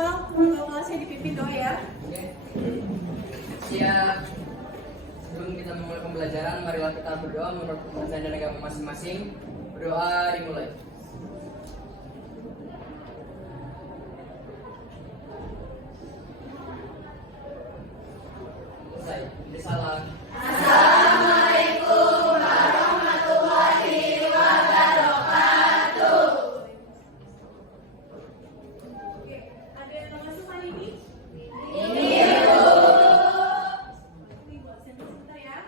Novel, untuk kelasnya dipimpin doa ya. Oke. Siap. Sebelum kita memulai pembelajaran, marilah kita berdoa menurut kepercayaan dan agama masing-masing. Berdoa dimulai. Selesai. Salam. Oke, ada yang mau masuk hari ini? Ini buat sebentar ya.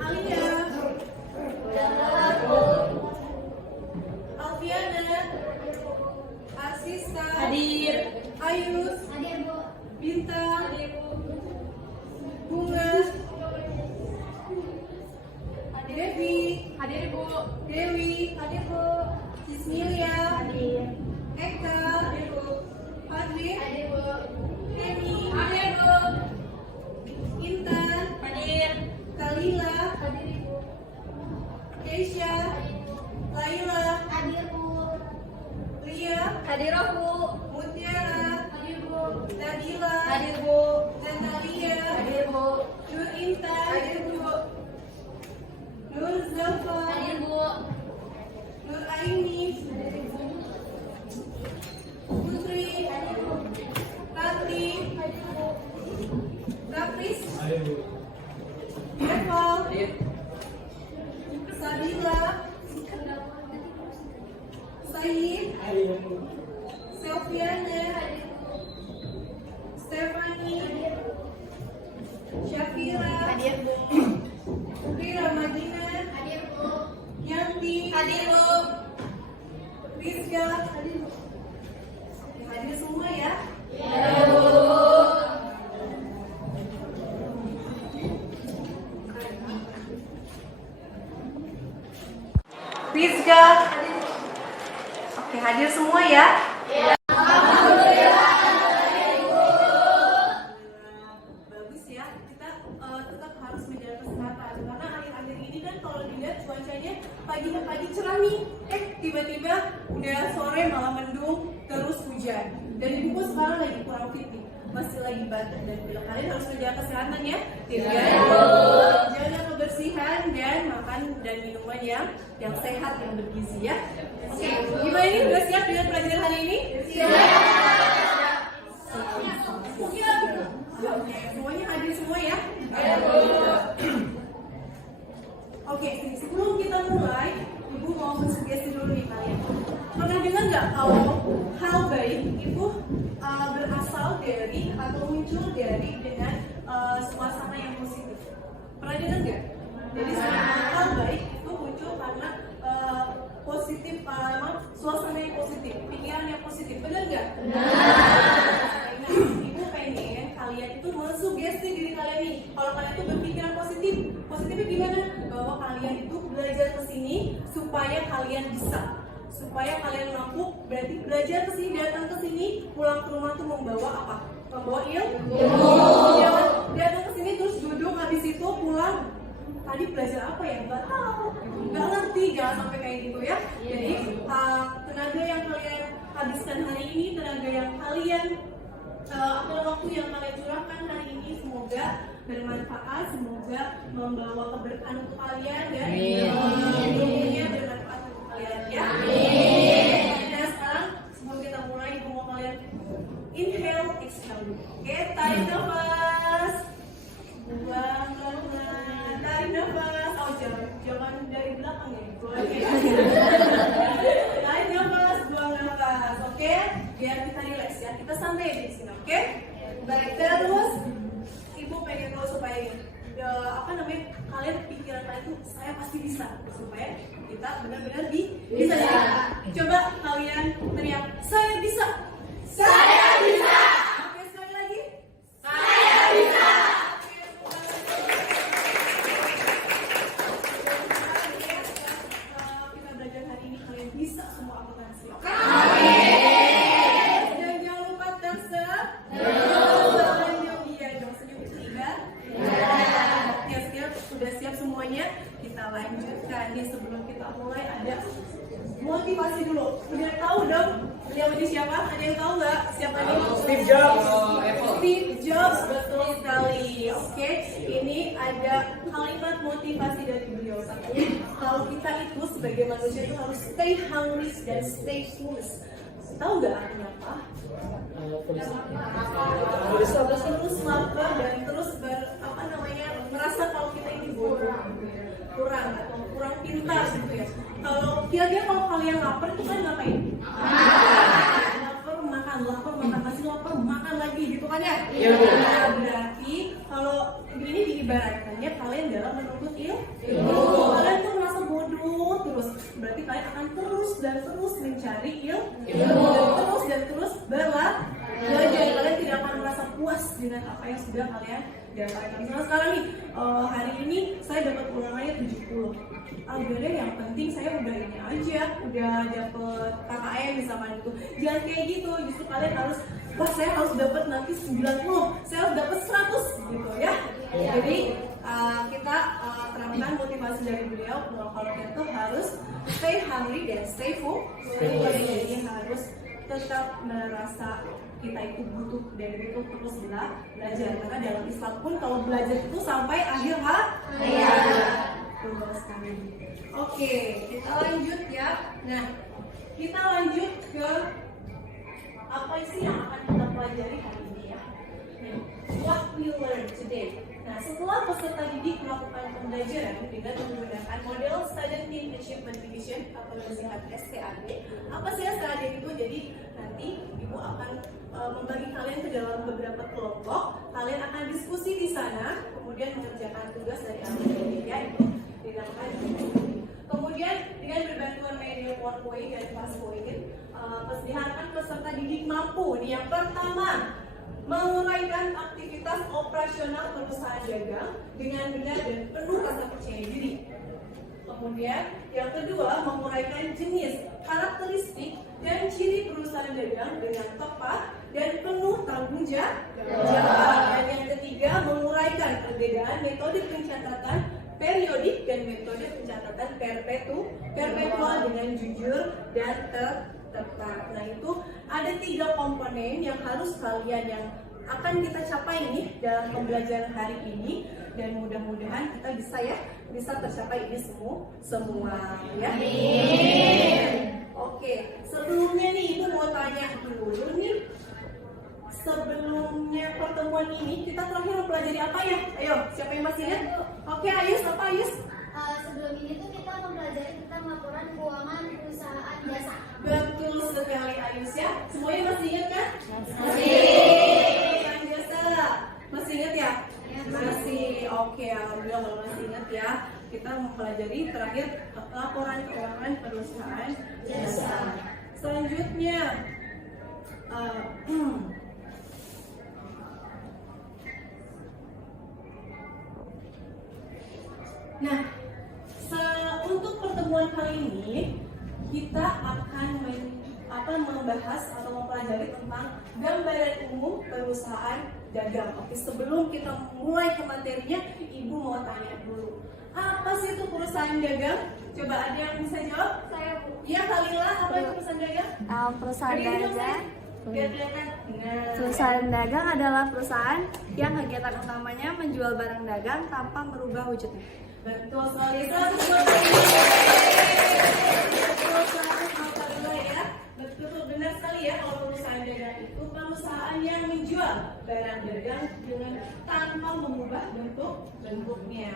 Alia, Alfiana, Asista, Hadir. Ayus, Bintang, Bunga, Devi, Hadir Bu. Dewi, Cismilia, Eka, Fadli, Emi, Intan, Hadir. Kalila, Keisha, Laila, Lia, Hadir Bu. Mutiara, Nabila, Hadir Bu. Natalia, Hadir Bu. Nur Intan, Nur Zalfa, Hadir Bu. Nur Aini, Putri, Ratri, Rapris, Eval, Hadir. Sabila, Said, Selviana, Stefani, Syafira, Hadir Bu. Rira Madina, Yanti, Hadir Bu. Rizka, hadir semua ya. Rizka, oke hadir semua ya. Bagus ya, kita tetap harus menjaga kesehatan karena akhir-akhir ini kan kalau dilihat cuacanya pagi cerah nih, tiba-tiba udah sore malah mendung terus hujan dan ibuku sekarang lagi kurang fit nih, masih lagi batuk dan bilang kalian harus menjaga kesehatan ya, jaga kebersihan dan makan dan minuman yang sehat yang bergizi ya. Oke, gimana ini udah siap dengan pelajaran hari ini? Oke, semuanya hadir semua ya? Oke, sebelum kita mulai, Ibu mau sugesti dulu nih kalian. Pernah dengar nggak kalau hal baik itu berasal dari atau muncul dari dengan suasana yang positif? Pernah dengar nggak? Jadi hal baik itu muncul karena positif, suasana yang positif, pikiran yang positif, benar nggak? Nah, Ibu pengen kalian itu mensugesti diri kalian nih. Kalau kalian itu berpikiran positif, positifnya gimana? Bahwa kalian itu belajar ke sini supaya kalian bisa, supaya kalian mampu. Berarti belajar ke sini, datang ke sini, pulang ke rumah tuh membawa apa? Membawa ilmu. Jangan datang ke sini terus duduk, habis itu pulang. Tadi belajar apa ya? Nggak tahu, nggak ngerti, jangan sampai kayak gitu ya. Jadi tenaga yang kalian habiskan hari ini, tenaga yang kalian waktu yang kalian curahkan hari ini semoga bermanfaat, semoga membawa keberkahan untuk kalian ya. Ilmunya bermanfaat untuk kalian ya. Nah sekarang sebelum kita mulai, Ibu mau kalian inhale, exhale. Oke, tarik nafas, buang pelan-pelan, tarik nafas. Oh jangan dari belakang ya. Tarik nafas, buang nafas. Oke, biar kita relax ya. Kita santai di sini. Oke, baik. Terus Ibu pengen tahu supaya kalian pikiran kalian itu saya pasti bisa, supaya kita benar-benar bisa. Coba kalian teriak, saya bisa. Saya bisa. Oke, sekali lagi. Saya bisa. Kita belajar hari ini kalian bisa semua akuntansi. Oke? Dan jangan lupa sudah siap semuanya. Kita lanjutkan nih, sebelum kita mulai ada motivasi dulu. Udah siapa? Ada yang tahu nggak? Siapa nih? Steve Jobs. Steve Jobs, betul sekali. Oke, ini ada kalimat motivasi dari beliau. Katanya, kalau kita itu sebagai manusia itu harus stay hungry dan stay foolish. Tahu nggak artinya apa? Terus lapar dan terus merasa kalau kita ini bodoh, kurang pintar gitu ya. Kalau kira-kira kalau kalian lapar itu kan ngapain? lapar makan, masih lapar makan lagi gitu kan ya? Iya. Nah, berarti kalau ini diibaratkannya kalian dalam menuntut ilmu. Kalian tuh merasa bodoh terus, berarti kalian akan terus dan terus mencari ilmu. Dan terus belajar. Kalian tidak akan merasa puas dengan apa yang sudah kalian dapatkan. Nah sekarang nih, hari ini saya dapat ulangannya 70. Algoritma yang penting saya udah ini aja, udah dapet KKM misalkan itu. Jangan kayak gitu, justru kalian harus, wah saya harus dapat nanti 90, saya harus dapat 100 gitu ya. Jadi kita terapkan motivasi dari beliau kalau kita tuh harus stay hungry dan stay full. Jadi harus tetap merasa kita itu butuh dan butuh terus belajar, karena dalam Islam pun kalau belajar itu sampai akhir hayat. Oke, kita lanjut ya. Nah, kita lanjut ke apa sih yang akan kita pelajari hari ini ya. What we learn today. Nah, setelah peserta didik melakukan pembelajaran dengan menggunakan model Student Team Achievement Division atau disingkat STAD. Apa sih STAD itu? Jadi nanti Ibu akan membagi kalian ke dalam beberapa kelompok. Kalian akan diskusi di sana, kemudian mengerjakan tugas dari ya itu dinamakan. Kemudian dengan berbantuan media PowerPoint dan PowerPoint, diharapkan peserta didik mampu. Nih yang pertama, menguraikan aktivitas operasional perusahaan dagang dengan benar dan penuh rasa percaya diri. Kemudian yang kedua, menguraikan jenis, karakteristik, dan ciri perusahaan dagang dengan tepat dan penuh tanggung jawab. Dan yang ketiga, menguraikan perbedaan metode pencatatan periodik dan metode pencatatan perpetual dengan jujur dan tepat. Nah itu ada 3 komponen yang harus kalian yang akan kita capai nih dalam pembelajaran hari ini, dan mudah-mudahan kita bisa tercapai ini semua ya. Oke, sebelumnya nih Ibu mau tanya dulu nih, sebelumnya pertemuan ini kita terakhir mempelajari apa ya? Ayo, siapa yang masih ingat? Oke, Ayus, apa Ayus? Sebelum ini tuh kita mempelajari tentang laporan keuangan perusahaan jasa. Betul sekali Ayus ya. Semuanya masih ingat kan? Masih. Perusahaan jasa. Masih ingat ya? Masih. Oke, alhamdulillah kalau masih ingat ya. Kita mempelajari terakhir laporan keuangan perusahaan jasa. Selanjutnya nah, untuk pertemuan kali ini kita akan membahas atau mempelajari tentang gambaran umum perusahaan dagang. Oke, sebelum kita mulai ke materinya, Ibu mau tanya dulu, apa sih itu perusahaan dagang? Coba ada yang bisa jawab? Saya Bu. Ya, Khalila, apa itu perusahaan dagang? Perusahaan dagang. Biar kelihatan. Perusahaan dagang adalah perusahaan yang kegiatan utamanya menjual barang dagang tanpa merubah wujudnya. Betul sekali. Betul sekali ya. Betul benar sekali ya, kalau perusahaan dagang itu perusahaan yang menjual barang dagang dengan tanpa mengubah bentuknya.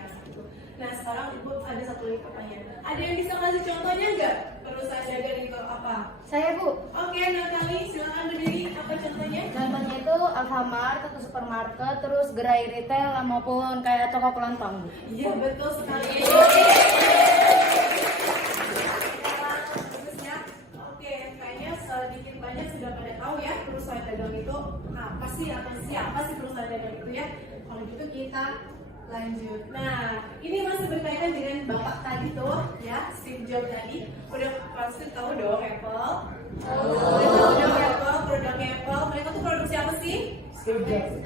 Nah sekarang Ibu ada satu lagi pertanyaan. Ada yang bisa kasih contohnya nggak perusahaan dagang itu apa? Saya Bu. Oke, Natali silakan berdiri. Apa contohnya? Contohnya itu Alfamart atau supermarket, terus gerai retail maupun kayak toko kelontong Bu. Iya betul sekali. Oke, kayaknya sedikit banyak sudah pada tahu ya perusahaan dagang itu apa sih perusahaan dagang itu ya. Kalau gitu kita lanjut. Nah, ini masih berkaitan dengan Bapak tadi tuh ya, Steve Jobs tadi. Udah pasti tahu dong Apple. Produknya Apple. Mereka tuh produksi apa sih? Steve Jobs.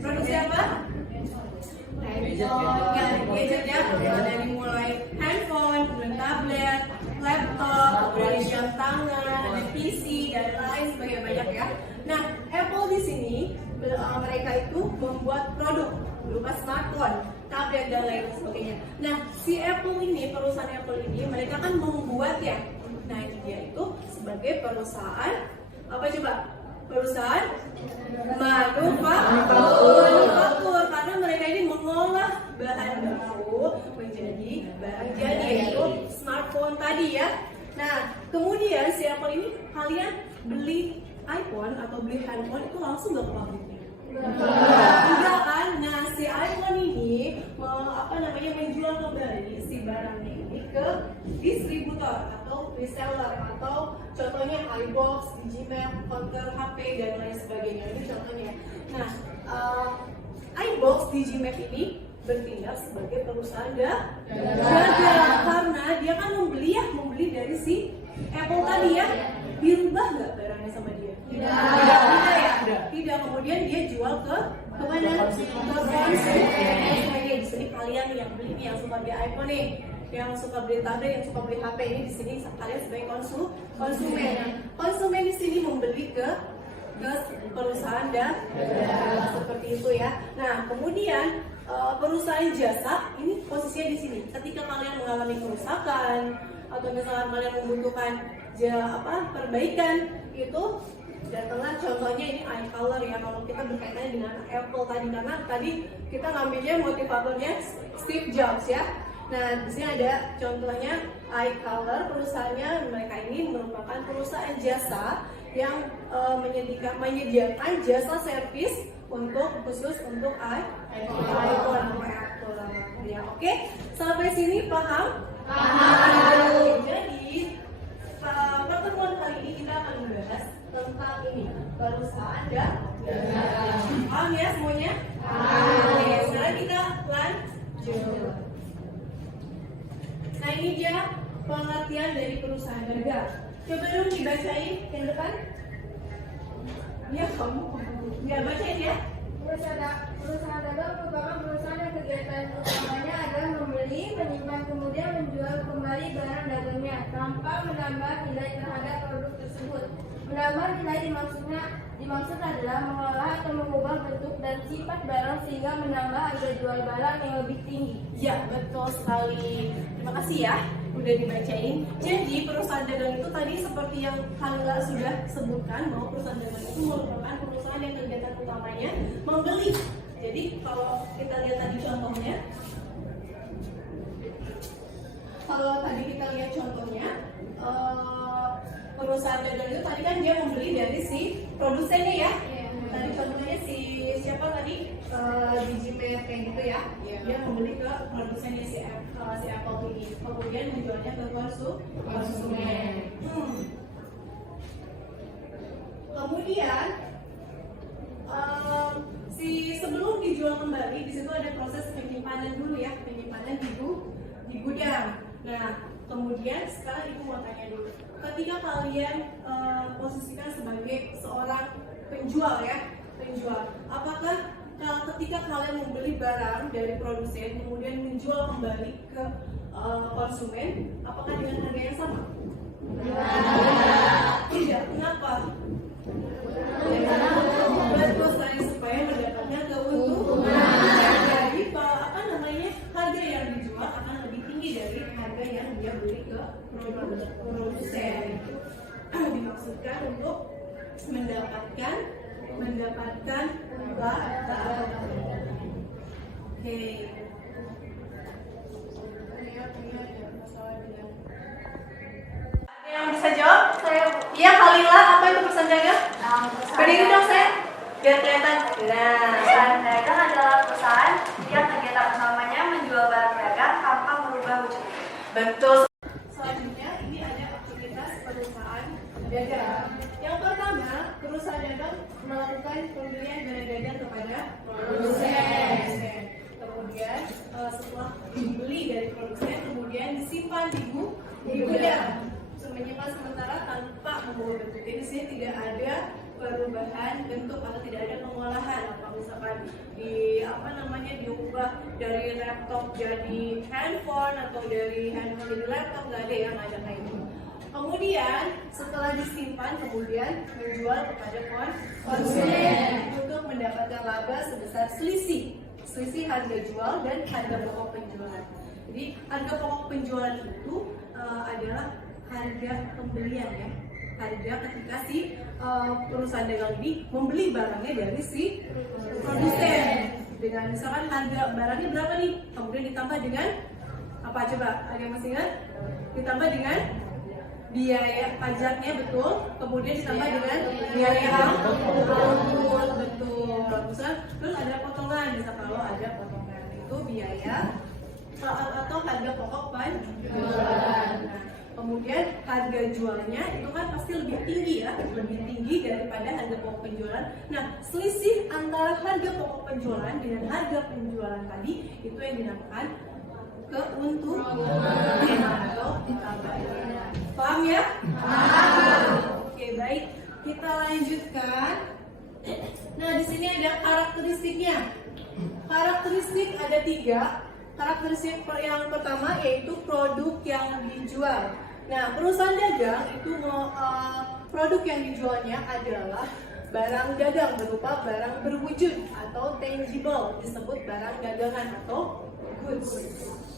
Produksi apa? Gadget ya. Dari mulai handphone, kemudian tablet, laptop, kemudian jam tangan, ada TV, PC dan lain sebagainya banyak ya. Nah, Apple di sini mereka itu membuat produk berupa smartphone, tablet dan lain sebagainya. Nah, si Apple ini, perusahaan Apple ini, mereka kan membuat ya. Nah, dia itu sebagai perusahaan apa coba? Perusahaan manufaktur karena mereka ini mengolah bahan baku menjadi barang jadi yaitu smartphone tadi ya. Nah, kemudian si Apple ini kalian beli iPhone atau beli handphone itu langsung gak ke pabriknya? Enggak kan? Nah, si iPhone ini menjual kembali si barangnya ini ke distributor atau reseller atau contohnya iBox, Digimark, Counter HP dan lain sebagainya. Itu contohnya. Nah, iBox, Digimark ini bertindak sebagai perusahaan dagang karena dia kan membeli dari si Apple tadi ya. Dirubah nggak barangnya sama dia? Tidak. Kemudian dia jual ke mana? Ke konsumen. Di sini kalian yang beli nih, yang suka beli iPhone nih, yang suka beli tablet, yang suka beli HP ini di sini kalian sebagai konsumen. Konsumen di sini membeli ke perusahaan seperti itu ya. Nah, kemudian perusahaan jasa ini posisinya di sini. Ketika kalian mengalami kerusakan atau misalnya kalian membutuhkan perbaikan itu datanglah contohnya ini iColor ya, kalau kita berkaitannya dengan Apple tadi karena tadi kita ngambilnya motivatornya Steve Jobs ya. Nah, di sini ada contohnya iColor, perusahaannya mereka ini merupakan perusahaan jasa yang menyediakan jasa servis khusus untuk iPhone atau Apple ya. Oke, sampai sini paham? Paham. Jadi pertemuan kali ini kita akan membahas tentang ini perusahaan dan paham ya semuanya? Oke, sekarang kita lanjut. Nah, ini dia pengertian dari perusahaan dagang. Coba dong dibacain yang depan. Ya, kamu nggak bacain ya? Perusahaan dagang merupakan perusahaan yang kegiatan utamanya adalah membeli, menyimpan, kemudian menjual kembali barang dagangnya tanpa menambah nilai terhadap produk tersebut. Menambah nilai dimaksud adalah mengolah atau mengubah bentuk dan sifat barang sehingga menambah harga jual barang yang lebih tinggi. Ya, betul sekali. Terima kasih ya udah dibacain. Jadi perusahaan dagang itu tadi seperti yang Kangga sudah sebutkan bahwa perusahaan dagang itu merupakan perusahaan yang kegiatan utamanya membeli. Jadi kalau kita lihat tadi contohnya, perusahaan dagang itu tadi kan dia membeli dari si produsennya ya. Tadi contohnya siapa tadi? Digimark kayak gitu ya. Dia membeli ke produsennya si Apple ini, kemudian menjualnya ke konsumen. Kemudian sebelum dijual kembali di situ ada proses penyimpanan dulu ya, penyimpanan di gudang. Nah, kemudian sekarang ibu mau tanya dulu, ketika kalian posisikan sebagai seorang penjual, apakah ketika kalian membeli barang dari produsen kemudian menjual kembali ke konsumen, apakah dengan harga yang sama? Tidak. Kenapa? Betul sekali, supaya mendapatkan keuntungan. Jadi harga yang dijual akan lebih tinggi dari harga yang dia beli ke produsen. Dimaksudkan untuk mendapatkan Oke. Ada yang bisa jawab? Iya, Khalila, apa itu perusahaan dagang? Berdiri dong, saya. Biar kelihatan. Nah, Perusahaan dagang adalah perusahaan yang kegiatan utamanya menjual barang dagang tanpa merubah wujud. betul. Selanjutnya ini ada aktivitas perusahaan dagang. Yang pertama, perusahaan dagang melakukan pembelian barang dagang kepada produsen. Kemudian setelah dibeli dari produsen, kemudian disimpan di gudang. Menyimpan sementara tanpa mengubah bentuk. Jadi di sini tidak ada perubahan bentuk atau tidak ada pengolahan. Kalau misalkan diubah dari laptop jadi handphone atau dari handphone jadi laptop, nggak ada ya, nggak ada kayak gitu. Kemudian setelah disimpan kemudian menjual kepada konsumen untuk mendapatkan laba sebesar selisih harga jual dan harga pokok penjualan. Jadi harga pokok penjualan itu adalah harga pembelian ya, harga ketika si perusahaan dagang ini membeli barangnya dari si produsen. Dengan misalkan harga barangnya berapa nih, kemudian ditambah dengan apa coba? Ada yang masih ingat? Ditambah dengan biaya pajaknya, betul. Kemudian ditambah dengan biaya angkut, betul. Misal, terus ada potongan, bisa kalau ada potongan itu biaya atau harga pokok penjualan. Nah, kemudian harga jualnya itu kan pasti lebih tinggi ya, lebih tinggi daripada harga pokok penjualan. Nah, selisih antara harga pokok penjualan dengan harga penjualan tadi itu yang dinamakan keuntungan atau tambahan. Paham ya? Oke, baik. Kita lanjutkan. Nah, di sini ada karakteristiknya. Karakteristik ada 3. Karakteristik yang pertama yaitu produk yang dijual. Nah, perusahaan dagang itu produk yang dijualnya adalah barang dagang berupa barang berwujud atau tangible, disebut barang dagangan atau goods.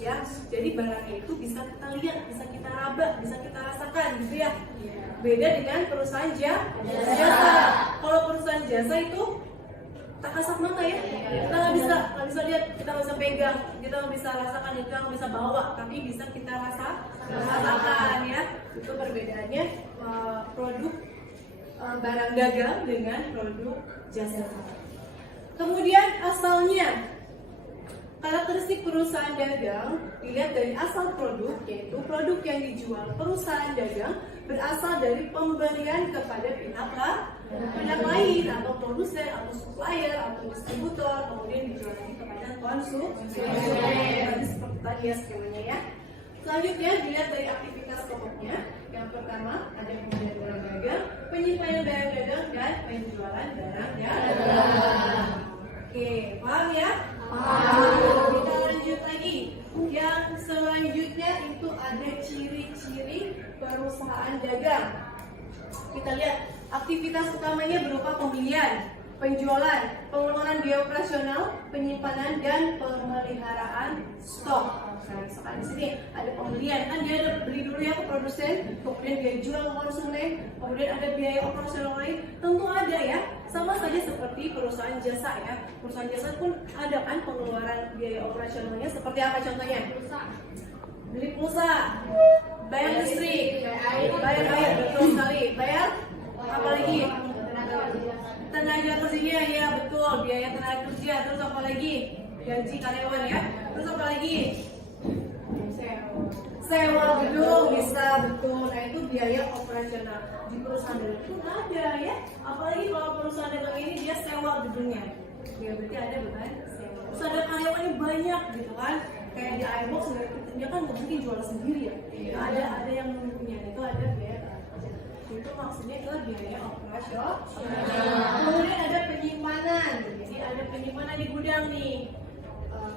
Ya, jadi barangnya itu bisa kita lihat, bisa kita raba, bisa kita rasakan, gitu ya. Beda dengan perusahaan jasa. Kalau perusahaan jasa itu tak kasat mata ya, kita nggak bisa lihat, kita nggak bisa pegang, kita nggak bisa rasakan, kita nggak bisa bawa, tapi bisa kita rasakan ya. Itu perbedaannya produk barang dagang dengan produk jasa. Kemudian asalnya, karakteristik perusahaan dagang dilihat dari asal produk, yaitu produk yang dijual perusahaan dagang berasal dari pemberian kepada pihak lain atau produsen atau supplier atau distributor, kemudian dijual lagi kepada konsumen. Tadi seperti tadi ya skemanya ya. Selanjutnya dilihat dari aktivitas pokoknya. Yang pertama ada pembelian barang dagang, penyimpanan barang dagang, dan penjualan barang dagang. Oke, paham ya? Kita lanjut lagi. Yang selanjutnya itu ada ciri-ciri perusahaan dagang. Kita lihat aktivitas utamanya berupa pembelian, penjualan, pengeluaran biaya operasional, penyimpanan, dan pemeliharaan stok. Nah, misalkan di sini ada pembelian, kan dia ada beli dulu ya ke produsen, kemudian dia jual ke konsumen, kemudian ada biaya operasional lain, tentu ada ya. Sama saja seperti perusahaan jasa ya. Perusahaan jasa pun ada kan pengeluaran biaya operasionalnya, seperti apa contohnya? Beli pulsa, bayar listrik, bayar air, betul sekali, bayar apa lagi? Tenaga kerjanya, ya betul, biaya tenaga kerja, terus apa lagi? Gaji karyawan ya, terus apa lagi? Sewa gedung bisa, betul. Nah, itu biaya operasional di perusahaan dagang itu ada ya. Apalagi kalau perusahaan dagang ini dia sewa gedungnya, ya berarti ada bukan sewa. Terus ada karyawannya banyak gitu kan, kayak di iBox dia kan nggak mungkin jual sendiri ya. Nah, ada yang punya, itu ada biaya. Itu maksudnya itu biaya operasional. Kemudian ada penyimpanan, jadi ada penyimpanan di gudang nih.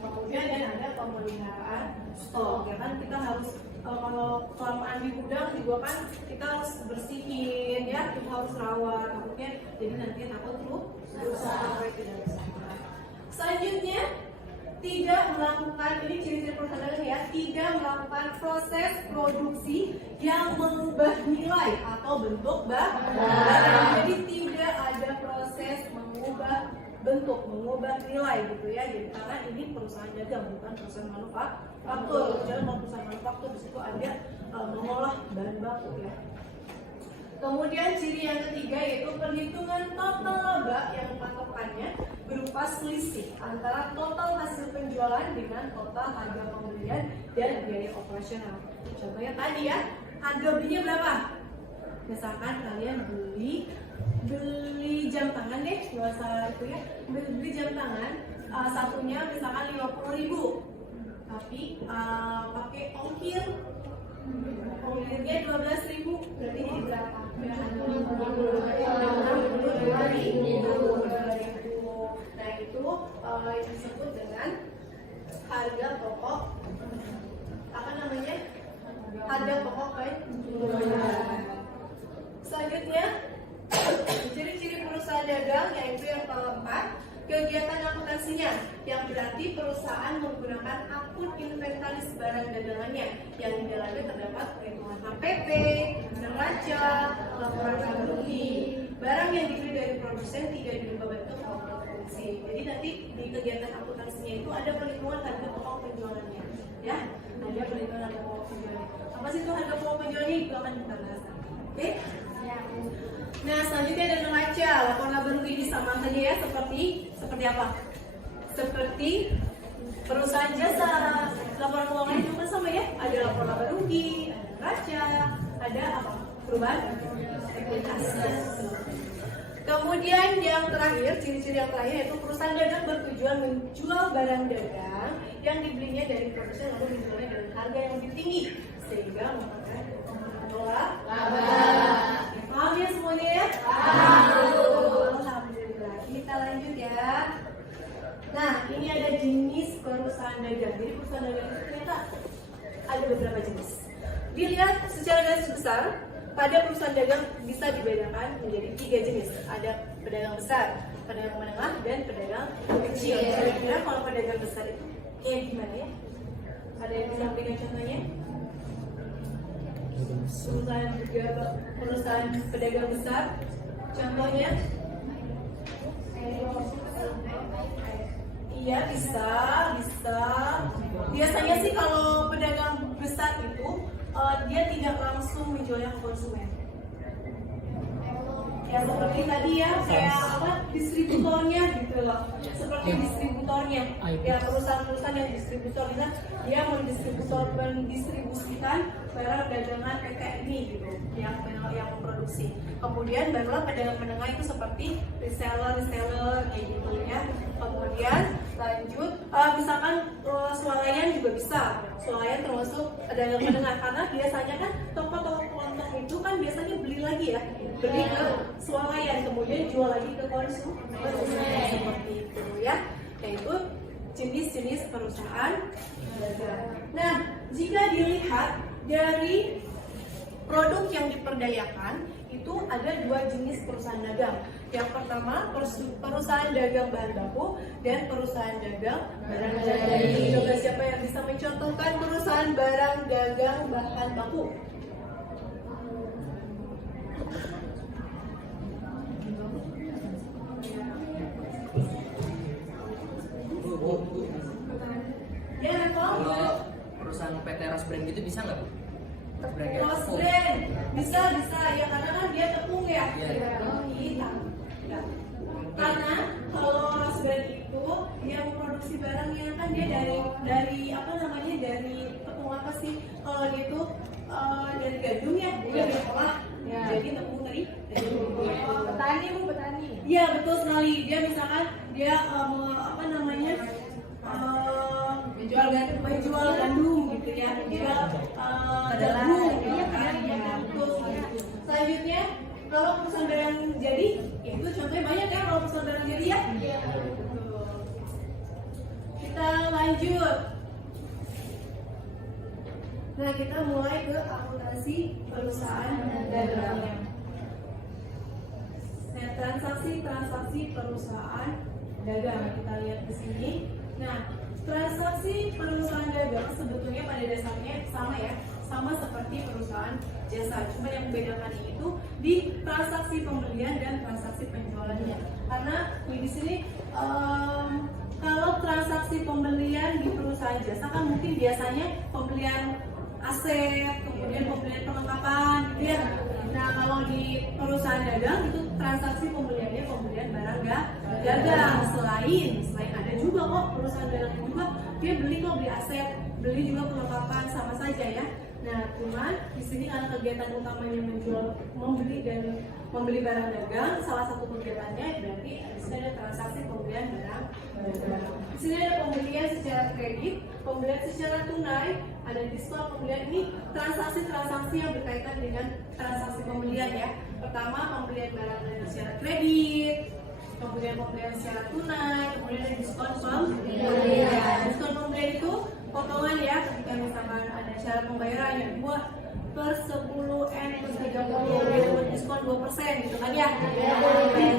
Kemudian dan ada pemeliharaan stok, ya kan kita harus kalau kelamaan di gudang juga kan kita harus bersihin ya, kita harus rawat, takutnya jadi nanti takut rusak sampai tidak bisa. Selanjutnya tidak melakukan, ini ciri-ciri perusahaan ya, tidak melakukan proses produksi yang mengubah nilai atau bentuk barang. Jadi tidak ada proses mengubah bentuk, mengubah nilai gitu ya. Jadi karena ini perusahaan dagang bukan perusahaan manufaktur. Jadi kalau perusahaan manufaktur di situ ada mengolah bahan baku ya. Kemudian ciri yang ketiga yaitu perhitungan total laba yang patokannya berupa selisih antara total hasil penjualan dengan total harga pembelian dan biaya operasional. Contohnya tadi ya, harga belinya berapa? Misalkan kalian beli jam tangan deh, nggak usah itu ya, beli jam tangan satunya misalkan 50.000, tapi pakai ongkirnya 12.000, berarti jadi berapa? Nah itu disebut dengan harga pokok, apa namanya? Harga pokok penjualan. Selanjutnya, ciri-ciri perusahaan dagang yaitu yang keempat, kegiatan akuntansinya, yang berarti perusahaan menggunakan akun inventaris barang dagangannya, yang di dalamnya terdapat perhitungan HPP, neraca, laporan laba rugi. Barang yang dibeli dari produsen tidak diubah bentuk maupun fungsi. Jadi nanti di kegiatan akuntansinya itu ada perhitungan harga pokok penjualannya, ya, ada perhitungan harga pokok penjualannya. Apa sih itu harga pokok penjualannya, itu akan kita bahas. Oke? Nah, selanjutnya ada neraca. Laporan laba rugi ini sama saja ya, seperti apa? Seperti perusahaan jasa. Laporan keuangannya juga sama ya. Ada laporan laba rugi, ada neraca, ada apa? Perubahan ekuitas. Kemudian yang terakhir, ciri-ciri yang terakhir yaitu perusahaan dagang bertujuan menjual barang dagang yang dibelinya dari produsen lalu dijualnya dengan harga yang lebih tinggi sehingga menghasilkan laba. Paham ya semuanya ya? Alhamdulillah. Kita lanjut ya. Nah, ini ada jenis perusahaan dagang. Jadi perusahaan dagang itu ternyata ada beberapa jenis. Dilihat secara garis besar, pada perusahaan dagang bisa dibedakan menjadi 3 jenis. Ada pedagang besar, pedagang menengah, dan pedagang kecil. Kira-kira kalau pedagang besar itu kayak gimana ya? Ada yang bisa berikan contohnya? Perusahaan pedagang besar, contohnya? Iya, bisa. Biasanya sih kalau pedagang besar itu dia tidak langsung menjualnya ke konsumen. Ya seperti tadi ya, kayak apa, distributornya gitu loh. Seperti distributornya. Ya perusahaan-perusahaan yang distributor bisa dia mendistribusikan barang dagangan PT ini gitu, yang memproduksi. Kemudian barulah pedagang menengah itu seperti reseller kayak gitu ya. Kemudian lanjut, misalkan swalayan juga bisa. Swalayan termasuk pedagang menengah karena biasanya kan toko-toko kelontong itu kan biasanya beli lagi ya, beli ke swalayan kemudian jual lagi ke konsumen seperti itu ya. Yaitu jenis-jenis perusahaan dagang. Nah, jika dilihat dari produk yang diperdayakan itu ada 2 jenis perusahaan dagang. Yang pertama perusahaan dagang bahan baku dan perusahaan dagang barang jadi. Coba siapa yang bisa mencontohkan perusahaan barang dagang bahan baku? Ya, Kalau perusahaan PT Rose Brand gitu bisa nggak, Bu? Rose Brand bisa ya karena kan dia tepung ya. Ya. Karena kalau Rose Brand itu dia memproduksi barangnya kan dia dari apa namanya, dari tepung apa sih? Kalau dia itu dari gandum ya, dia diolah. Jadi tepung dari Petani, Bu, petani. Iya betul sekali. Dia misalkan dia apa namanya, menjual gandum gitu ya, menjual jagung gitu kan. Betul gitu. Selanjutnya kalau perusahaan barang jadi, itu contohnya banyak ya kalau perusahaan barang jadi ya. Betul. Kita lanjut. Nah, kita mulai ke akuntansi perusahaan dagang. Nah, transaksi perusahaan dagang kita lihat di sini. Nah, transaksi perusahaan dagang sebetulnya pada dasarnya sama ya, sama seperti perusahaan jasa. Cuma yang membedakan itu di transaksi pembelian dan transaksi penjualannya. Karena di sini kalau transaksi pembelian di perusahaan jasa kan mungkin biasanya pembelian aset, kemudian pembelian perlengkapan gitu ya. Nah, kalau di perusahaan dagang itu transaksi pembeliannya pembelian barang dagang. Selain ada juga kok perusahaan dagang juga dia beli aset, beli juga perlengkapan, sama saja ya. Nah, cuman di sini karena kegiatan utamanya membeli barang dagang, salah satu kegiatannya berarti di sini ada transaksi pembelian barang dagang. Di sini ada pembelian secara kredit, pembelian secara tunai, ada diskon pembelian. Ini transaksi-transaksi yang berkaitan dengan transaksi pembelian ya. Pertama pembelian barang secara kredit, kemudian pembelian secara tunai, kemudian ada diskon pembelian. Diskon pembelian itu potongan ya, ketika misalkan ada syarat pembayaran yang 2/10 N plus 30 dapat diskon 20%. 2% gitu kan ya,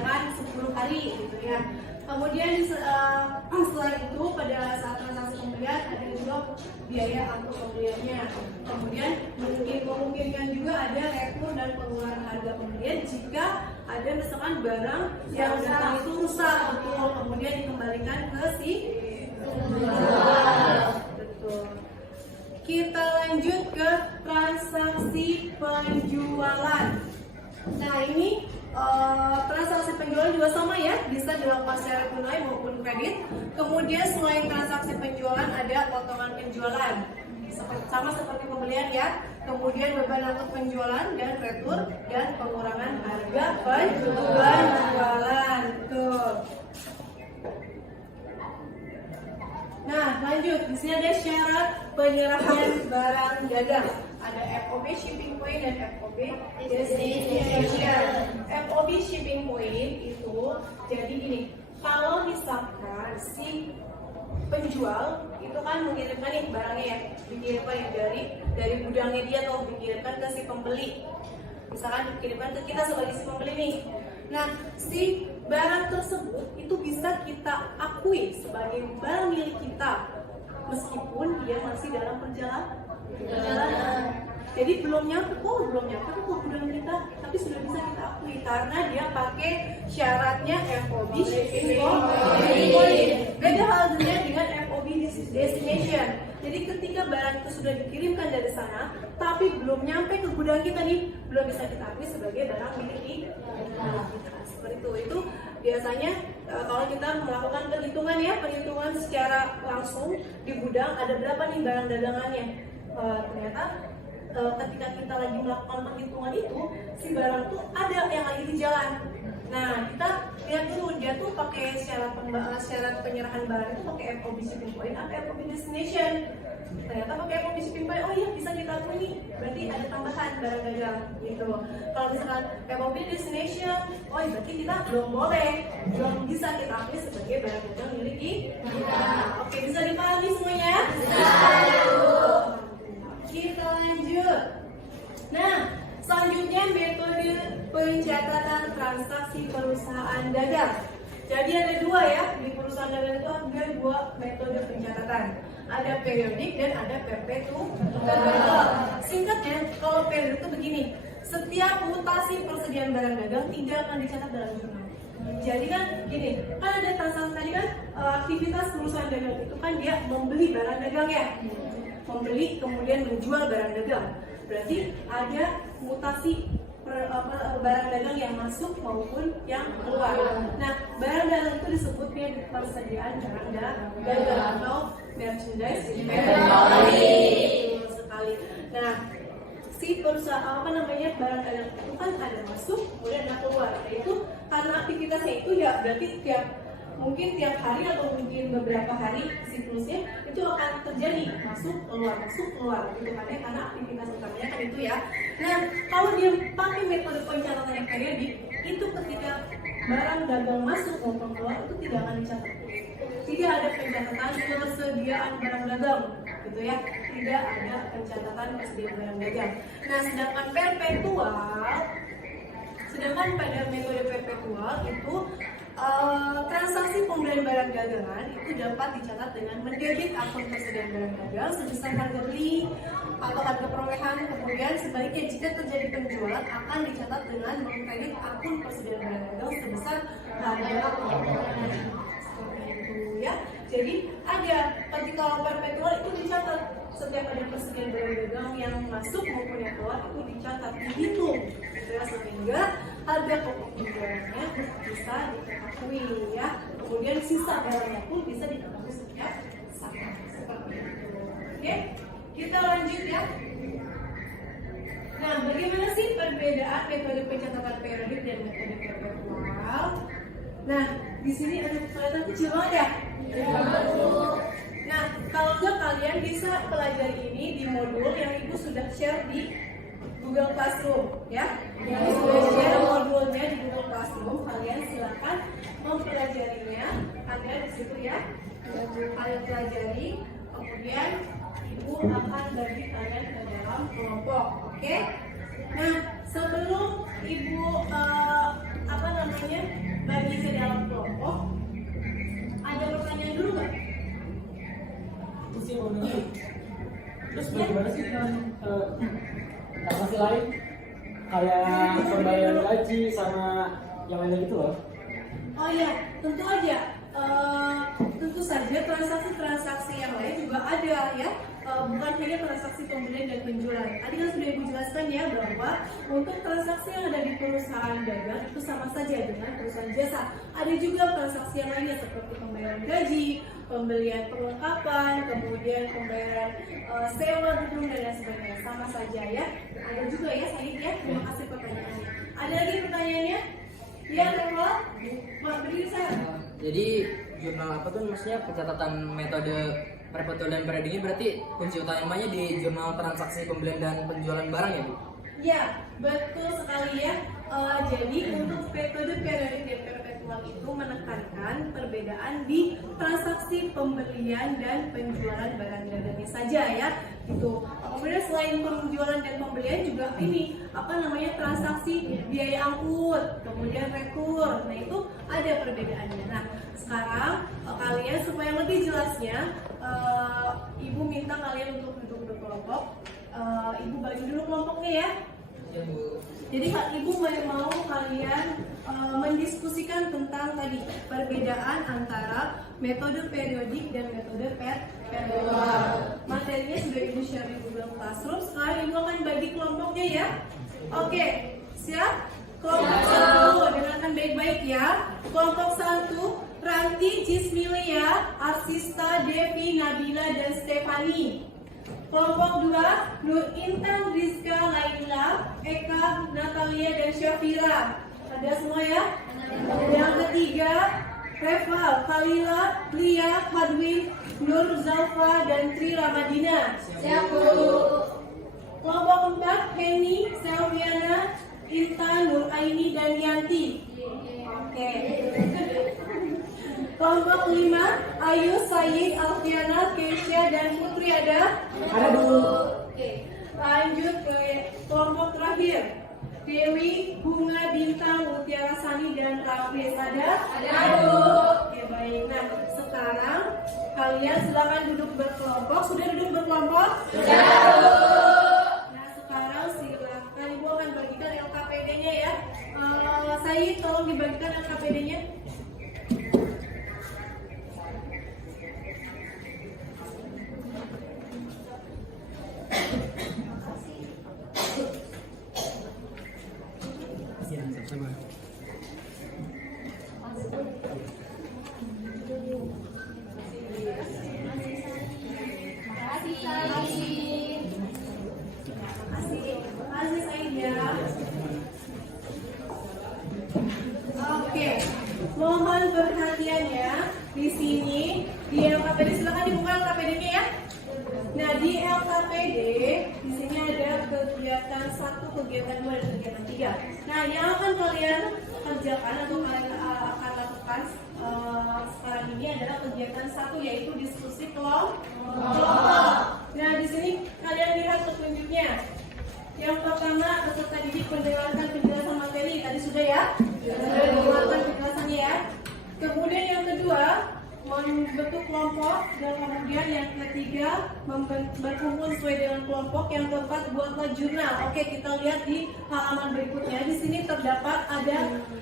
kan 10 hari gitu ya. Kemudian setelah itu pada saat transaksi pembelian ada juga biaya untuk pembeliannya. Kemudian memungkinkan juga ada retur dan pengeluaran harga pembelian jika ada misalkan barang yang datang itu rusak, betul, kemudian dikembalikan ke si betul. Kita lanjut ke transaksi penjualan. Nah ini transaksi penjualan juga sama ya, bisa dilakukan secara tunai maupun kredit. Kemudian selain transaksi penjualan ada potongan penjualan, sama seperti pembelian ya. Kemudian beban angkut penjualan dan retur dan pengurangan harga penjualan. Tuh. Nah lanjut, di sini ada syarat penyerahan barang dagang. Ada FOB shipping point dan FOB destination. FOB shipping point itu jadi gini, kalau misalkan si penjual itu kan mengirimkan nih barangnya ya, dikirimkan ya dari gudangnya dia atau dikirimkan ke si pembeli. Misalkan dikirimkan ke kita sebagai si pembeli nih. Nah, si barang tersebut itu bisa kita akui sebagai barang milik kita meskipun dia masih dalam perjalanan. Jadi belum nyampe ke gudang kita, tapi sudah bisa kita akui karena dia pakai syaratnya FOB shipping point. Beda halnya dengan FOB destination. Jadi ketika barang itu sudah dikirimkan dari sana, tapi belum nyampe ke gudang kita nih, belum bisa kita akui sebagai barang milik kita. Seperti itu biasanya kalau kita melakukan perhitungan secara langsung di gudang ada berapa nih barang dagangannya. Ternyata ketika kita lagi melakukan perhitungan itu si barang tuh ada yang lagi di jalan. Nah kita lihat dulu dia tuh pakai syarat penyerahan barang itu pakai FOB shipping point atau FOB destination. Ternyata pakai FOB shipping point, oh iya bisa kita akui nih, berarti ada tambahan barang dagang gitu. Kalau misalkan FOB destination, oh iya berarti kita belum bisa kita akui sebagai barang dagang milik kita. Oke, bisa dipahami semuanya? Kita lanjut. Nah, selanjutnya metode pencatatan transaksi perusahaan dagang. Jadi ada dua ya, di perusahaan dagang itu ada dua metode pencatatan. Ada periodik dan ada perpetual. Singkatnya, kalau periodik itu begini, setiap mutasi persediaan barang dagang tidak akan dicatat dalam jurnal. Jadi kan gini, kan ada transaksi tadi kan aktivitas perusahaan dagang itu kan dia membeli barang dagang ya. Membeli kemudian menjual barang dagang, berarti ada mutasi barang dagang yang masuk maupun yang keluar. Nah, barang dagang itu disebutnya persediaan barang dagang atau merchandise inventory sekali. Nah, si perusahaan barang dagang itu kan ada masuk kemudian ada keluar. Nah, itu karena aktivitasnya itu ya berarti mungkin tiap hari atau mungkin beberapa hari siklusnya itu akan terjadi masuk keluar gitu kan ya, karena aktivitas utamanya kan itu ya. Nah kalau dia pakai metode pencatatan yang periodik itu ketika barang dagang masuk maupun keluar itu tidak akan dicatat, tidak ada pencatatan persediaan barang dagang gitu ya, tidak ada pencatatan persediaan barang dagang. Nah sedangkan pada metode perpetual itu transaksi pembelian barang dagangan itu dapat dicatat dengan mendebit akun persediaan barang dagang sebesar harga beli atau harga perolehan. Kemudian sebaliknya jika terjadi penjualan akan dicatat dengan mengkredit akun persediaan barang dagang sebesar harga perolehan. Seperti itu ya. Jadi ada ketika perpetual itu dicatat setiap ada persediaan barang dagang yang masuk maupun yang keluar itu dicatat, dihitung sehingga harga pokok penjualannya bisa diketahui ya. Kemudian sisa barangnya pun bisa diketahui setiap saat. Seperti itu. Oke, kita lanjut ya. Nah, bagaimana sih perbedaan metode pencatatan periodik dan metode perpetual? Nah, di sini ada kelihatan kecil banget ya. Nah, kalau enggak kalian bisa pelajari ini di modul yang Ibu sudah share di Google Classroom ya. Yang sudah share modulnya di Google Classroom, kalian silakan mempelajarinya. Ada di situ ya. Kalian pelajari, kemudian Ibu akan bagi kalian ke dalam kelompok. Oke? Nah, sebelum Ibu Gimana sih kan transaksi lain kayak pembayaran gaji sama yang lainnya gitu loh? Oh iya, tentu aja. Tentu saja transaksi-transaksi yang lain juga ada ya. Bukan hanya transaksi pembelian dan penjualan. Tadi kan sudah Ibu jelaskan ya bahwa untuk transaksi yang ada di perusahaan dagang itu sama saja dengan perusahaan jasa. Ada juga transaksi yang lainnya seperti pembayaran gaji, pembelian perlengkapan, kemudian pembayaran sewa gedung dan lain sebagainya. Sama saja ya. Ada juga ya Said ya. Terima kasih pertanyaannya. Ada lagi pertanyaannya? Ya, Reva. Pak, berdiri saya. Jadi jurnal apa tuh maksudnya pencatatan metode perpetualan dan periode ini berarti kunci utamanya di jurnal transaksi pembelian dan penjualan barang ya Bu? Ya, betul sekali ya. Jadi untuk metode periodik dan perpetual itu menekankan perbedaan di transaksi pembelian dan penjualan barang dagangnya saja ya. Itu. Kemudian selain penjualan dan pembelian juga ini transaksi biaya angkut, kemudian retur. Nah itu ada perbedaannya. Nah sekarang kalian supaya lebih jelasnya, Ibu minta kalian untuk duduk berkelompok. Ibu bagi dulu kelompoknya ya. Jadi Ibu mau kalian mendiskusikan tentang tadi perbedaan antara metode periodik dan metode perpetual. Materinya sudah Ibu share di Google Classroom. Sekarang Ibu akan bagi kelompoknya ya. Oke, siap? Kelompok 1, dengarkan baik-baik ya. Kelompok 1, Ranti, Cismilia, Arsista, Devi, Nabila, dan Stefani. Kelompok 2, Nur Intan, Rizka, Laila, Eka, Natalia, dan Syafira. Ada semua ya? Yang ketiga, Reval, Khalila, Lia, Hadwin, Nur Zalfa, dan Tri Ramadina. Siap Bu. Kelompok 4, Henny, Selviana, Intan, Nur Aini, dan Yanti. Oke. Kelompok 5, Ayu, Said, Alfiana, Keisha, dan Putri ada? Ada Bu. Oke. Lanjut ke kelompok terakhir. Dewi, Bunga, Bintang, Mutiara Sani, dan Rafis ada? Ada Bu. Oke baik. Nah sekarang kalian silakan duduk berkelompok. Sudah duduk berkelompok? Sudah Bu. Nah sekarang silakan Ibu akan bagikan LKPD-nya ya. Said tolong dibagikan LKPD-nya. Mohon perhatiannya di sini di LKPD, silakan dibuka LKPD-nya ya. Nah di LKPD di sini ada kegiatan 1, kegiatan 2, dan kegiatan 3. Nah yang akan kalian kerjakan atau kalian akan lakukan sekarang ini adalah kegiatan 1, yaitu diskusi kelompok. Nah di sini kalian lihat petunjuknya. Yang pertama peserta didik mendengarkan penjelasan materi, tadi sudah ya. Sudah mendengarkan penjelasannya ya. Kemudian yang kedua membentuk kelompok, dan kemudian yang ketiga berkumpul sesuai dengan kelompok. Yang keempat buatlah jurnal. Oke kita lihat di halaman berikutnya. Di sini terdapat ada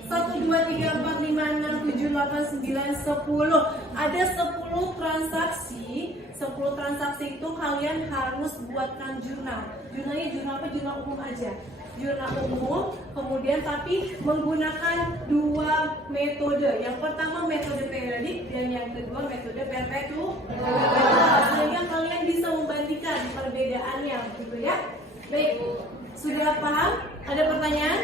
1, 2, 3, 4, 5, 6, 7, 8, 9, 10. Ada 10 transaksi. 10 transaksi itu kalian harus buatkan jurnal. Jurnalnya jurnal apa? Jurnal umum aja. Jurnal umum, kemudian tapi menggunakan 2 metode. Yang pertama metode periodik dan yang kedua metode perpetual. Sehingga kalian bisa membandingkan perbedaannya, gitu ya. Baik, sudah paham? Ada pertanyaan?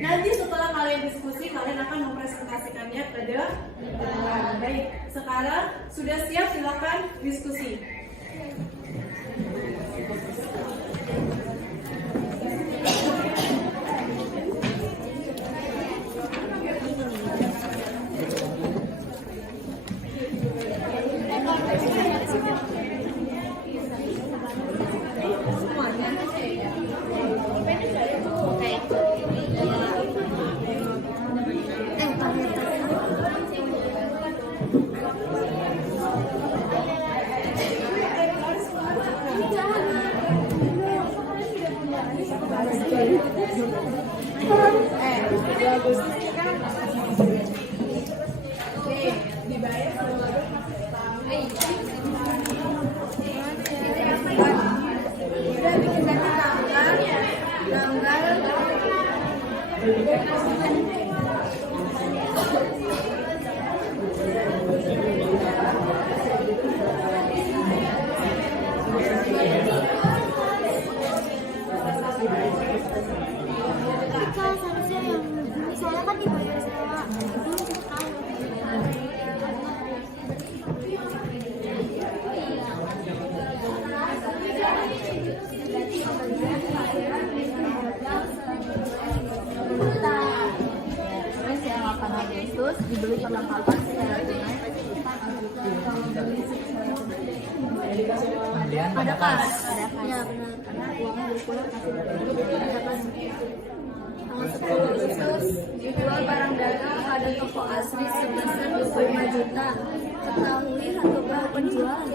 Nanti setelah kalian diskusi, kalian akan mempresentasikannya ke depan. Baik, sekarang sudah siap, silakan diskusi. Agustus ini kan nih dibayar sama Udah bikin data tanggal Kan seharusnya yang misalnya kan dibayar sama dulu kita tahu. Terus yang 8 Agustus dibeli perlengkapan secara tunai Kemudian ada kas. Ya benar. Karena uangnya dari pulang kasih ada kas. Tanggal 10 Agustus dijual barang dagang pada toko asli sebesar 25 juta. ketahui harga penjualan.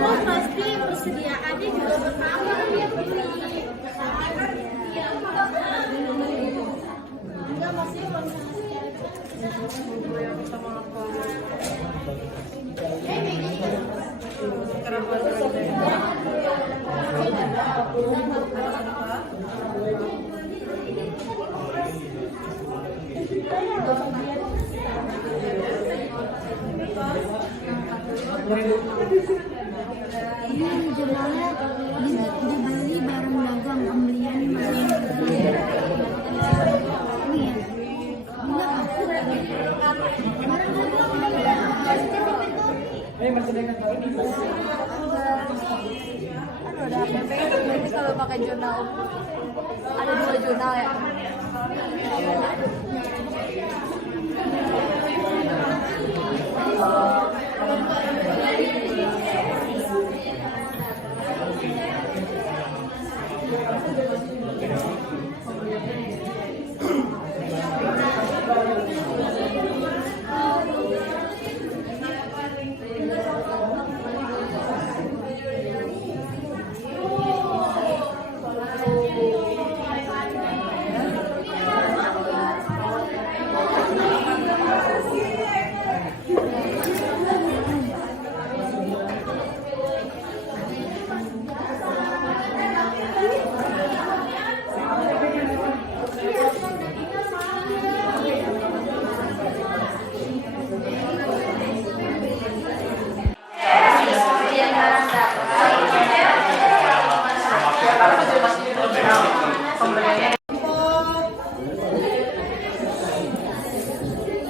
Oh, pasti persediaannya juga bertambah dia beli. Enggak masih kalau misalnya ini jurnalnya dibeli barang dagang pembelian ini ya Aduh, ada HPP ini kalau pakai jurnal ada 2 jurnal ya.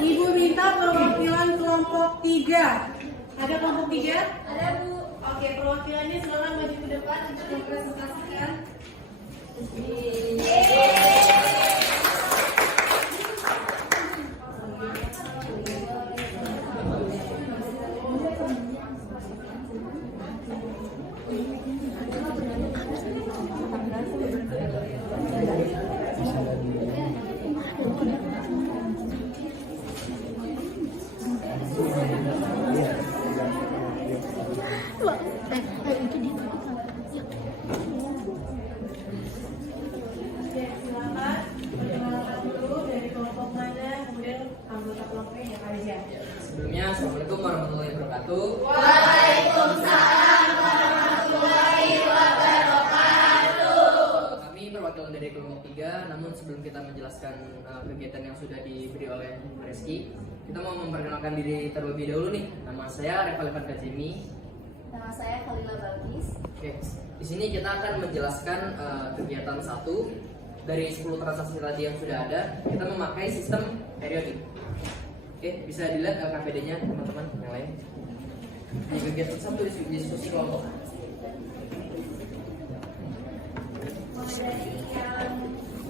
Ibu minta perwakilan kelompok 3. Ada kelompok 3? Ada Bu. Oke, perwakilannya silakan maju ke depan untuk mempresentasikan. itu dia. Oke, silakan perkenalkan dulu dari kelompok mana, kemudian anggota kelompoknya yang aja. Sebelumnya, Assalamualaikum warahmatullahi wabarakatuh. Kami perwakilan dari kelompok 3, namun sebelum kita menjelaskan kegiatan yang sudah diberi oleh Bu Reski, kita mau memperkenalkan diri terlebih dahulu nih. Nama saya Revalvan Kazemi. Nama saya Khalila Balkis. Oke, di sini kita akan menjelaskan kegiatan 1 dari 10 transaksi tadi yang sudah ada. Kita memakai sistem periodik. Oke, bisa dilihat LKPD-nya teman-teman yang lain. Di kegiatan satu diskusi kelompok. Mulai dari yang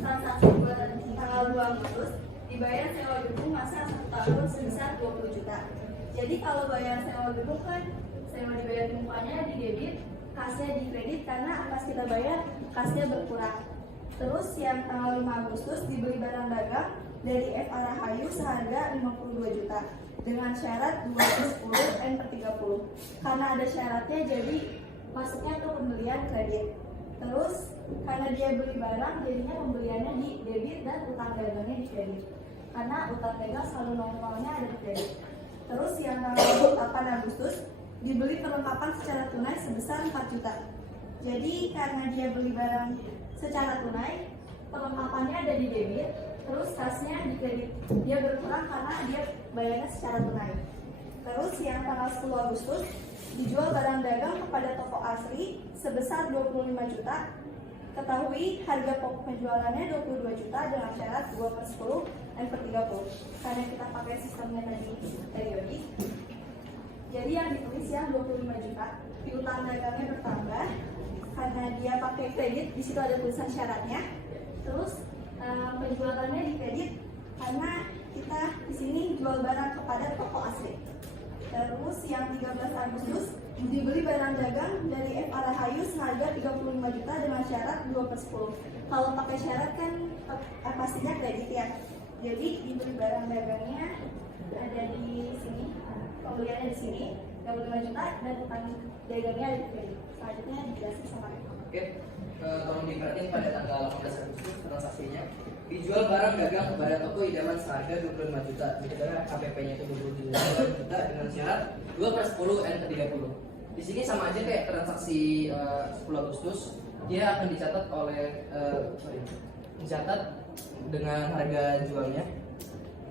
transaksi bulan tanggal 2 Agustus dibayar sewa gedung masa 1 tahun sebesar 20 juta. Jadi kalau bayar sewa gedung kan sewa dibayar di mukanya di debit, kasnya di kredit karena pas kita bayar kasnya berkurang. Terus yang tanggal 5 Agustus dibeli barang dagang dari FA Rahayu seharga 52 juta dengan syarat 2/10 N/30. Karena ada syaratnya jadi masuknya ke pembelian kredit. Terus karena dia beli barang jadinya pembeliannya di debit dan utang dagangnya di kredit. Karena utang dagang saldo nominalnya ada di kredit. Terus yang tanggal 8 Agustus dibeli perlengkapan secara tunai sebesar 4 juta. Jadi karena dia beli barang secara tunai, perlengkapannya ada di debit, terus kasnya di kredit. Dia berkurang karena dia bayarnya secara tunai. Terus yang tanggal 10 Agustus dijual barang dagang kepada toko asli sebesar 25 juta. Ketahui harga pokok penjualannya 22 juta dengan syarat 2/10 N/30. Karena kita pakai sistemnya tadi periodik. Jadi yang ditulis yang 25 juta, piutang dagangnya bertambah karena dia pakai kredit, di situ ada tulisan syaratnya. Terus penjualannya di kredit karena kita di sini jual barang kepada toko asli. Terus yang 13 Agustus dibeli barang dagang dari FA Rahayu seharga 35 juta dengan syarat 2/10. Kalau pakai syarat kan pastinya kredit ya. Jadi dibeli barang dagangnya ada di sini, pembeliannya di sini 35 juta dan utang dagangnya ada di kredit. Selanjutnya dijelasin sama Oke, tolong diperhatiin pada tanggal 18 Agustus transaksinya. Dijual barang dagang kepada toko idaman seharga 25 juta. Dikira KPP-nya itu 25 juta dengan syarat 2/10 N/30. Di sini sama aja kayak transaksi 10 Agustus. Dia akan dicatat dicatat dengan harga jualnya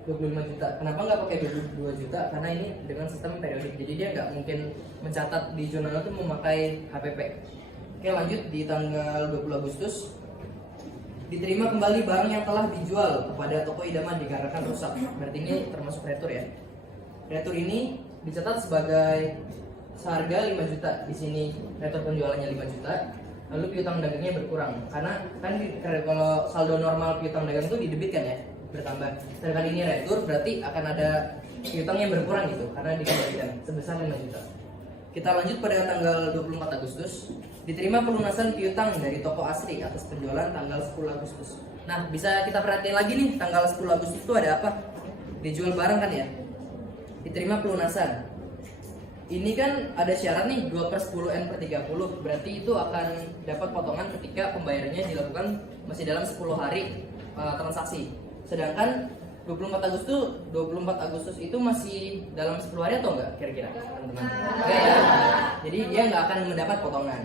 25 juta. Kenapa nggak pakai 22 juta? Karena ini dengan sistem periodik. Jadi dia nggak mungkin mencatat di jurnal itu memakai HPP. Oke, lanjut di tanggal 20 Agustus diterima kembali barang yang telah dijual kepada toko idaman dikarenakan rusak. Berarti ini termasuk retur ya. Retur ini dicatat sebagai seharga 5 juta. Di sini retur penjualannya 5 juta. Lalu piutang dagangnya berkurang karena kan kalau saldo normal piutang dagang itu didebitkan ya, bertambah. Sedangkan ini retur berarti akan ada piutang yang berkurang gitu karena dikembalikan sebesar 5 juta. Kita lanjut pada tanggal 24 Agustus. Diterima pelunasan piutang dari toko asli atas penjualan tanggal 10 Agustus. Nah, bisa kita perhatiin lagi nih, tanggal 10 Agustus itu ada apa? Dijual barang kan ya? Diterima pelunasan. Ini kan ada syarat nih 2/10 N/30. Berarti itu akan dapat potongan ketika pembayarannya dilakukan masih dalam 10 hari transaksi. Sedangkan 24 Agustus itu masih dalam 10 hari atau enggak kira-kira teman-teman? Enggak ya. Jadi dia nggak akan mendapat potongan.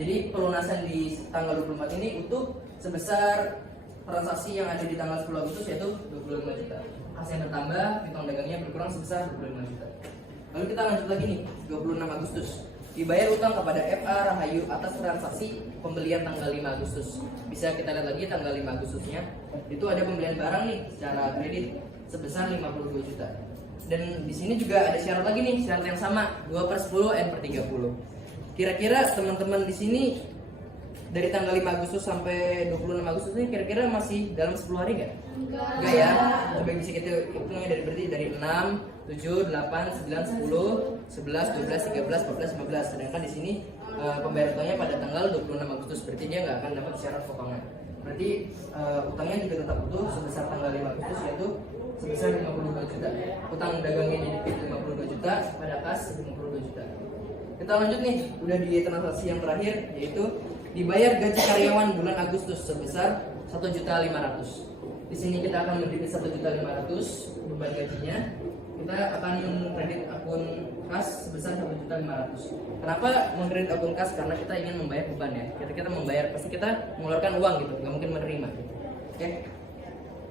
Jadi pelunasan di tanggal 24 ini utuh sebesar transaksi yang ada di tanggal 10 Agustus yaitu 25 juta. Kas yang bertambah, piutang dagangnya berkurang sebesar 25 juta. Lalu kita lanjut lagi nih, 26 Agustus. Dibayar utang kepada FA Rahayu atas transaksi pembelian tanggal 5 Agustus. Bisa kita lihat lagi tanggal 5 Agustusnya. Itu ada pembelian barang nih secara kredit sebesar 52 juta. Dan di sini juga ada syarat lagi nih, syarat yang sama, 2/10 N/30. Kira-kira teman-teman di sini dari tanggal 5 Agustus sampai 26 Agustus ini kira-kira masih dalam 10 hari nggak? Enggak ya. Coba bisa kita hitungnya dari 6, 7, 8, 9, 10, 11, 12, 13, 14, 15. Sedangkan di sini pembayaran utangnya pada tanggal 26 Agustus. Berarti dia nggak akan dapat syarat potongan. Berarti utangnya juga tetap utuh sebesar tanggal 5 Agustus yaitu sebesar 52 juta. Utang dagangnya didebit 52 juta, pada kas 52 juta. Kita lanjut nih, udah di transaksi yang terakhir yaitu dibayar gaji karyawan bulan Agustus sebesar 1.500.000. Di sini kita akan mendebit 1.500.000 beban gajinya. Kita akan mengkredit akun kas sebesar 1.500.000. Kenapa mengkredit akun kas? Karena kita ingin membayar beban ya. Kita membayar, pasti kita mengeluarkan uang gitu, nggak mungkin menerima. Oke.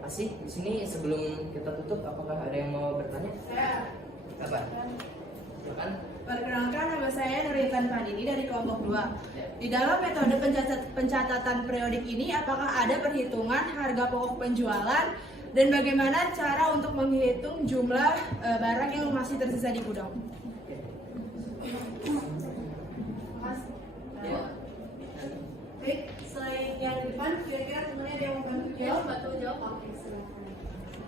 Asih, di sini sebelum kita tutup, apakah ada yang mau bertanya? Apa? Silakan. Perkenalkan, nama saya Nuritan Pandini dari kelompok 2. Di dalam metode pencatatan periodik ini, apakah ada perhitungan harga pokok penjualan dan bagaimana cara untuk menghitung jumlah barang yang masih tersisa di gudang? Baik, selain yang di depan, kira-kira temennya ada yang mau bantu jawab atau jawab? Oke, silakan.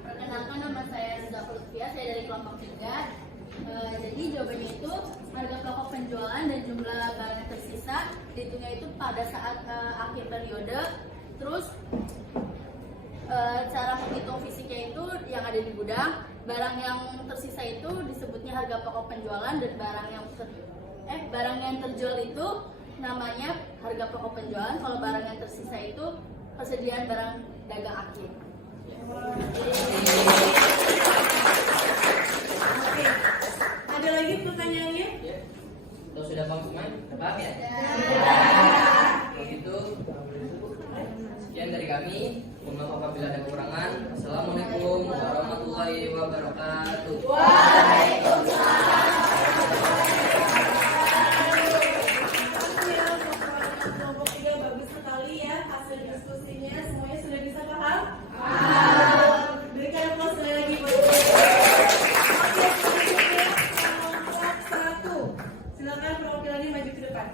Perkenalkan, nama saya Rizal Lutfia, saya dari kelompok 3. Jadi jawabannya itu harga pokok penjualan dan jumlah barang yang tersisa dihitungnya itu pada saat akhir periode. Terus cara menghitung fisiknya itu yang ada di gudang. Barang yang tersisa itu disebutnya harga pokok penjualan, dan barang yang terjual itu namanya harga pokok penjualan. Kalau barang yang tersisa itu persediaan barang dagang akhir. Oke, ada lagi pertanyaannya? Ya. Kalau sudah paham semua, paham ya? Kalau gitu, sekian dari kami. Mohon maaf apabila ada kekurangan. Assalamualaikum warahmatullahi wabarakatuh. Kelompok 3 bagus sekali ya hasil diskusinya. Semuanya sudah bisa paham? Berikan aplaus sekali lagi buat Oke, selanjutnya kelompok 1. Silakan perwakilannya maju ke depan.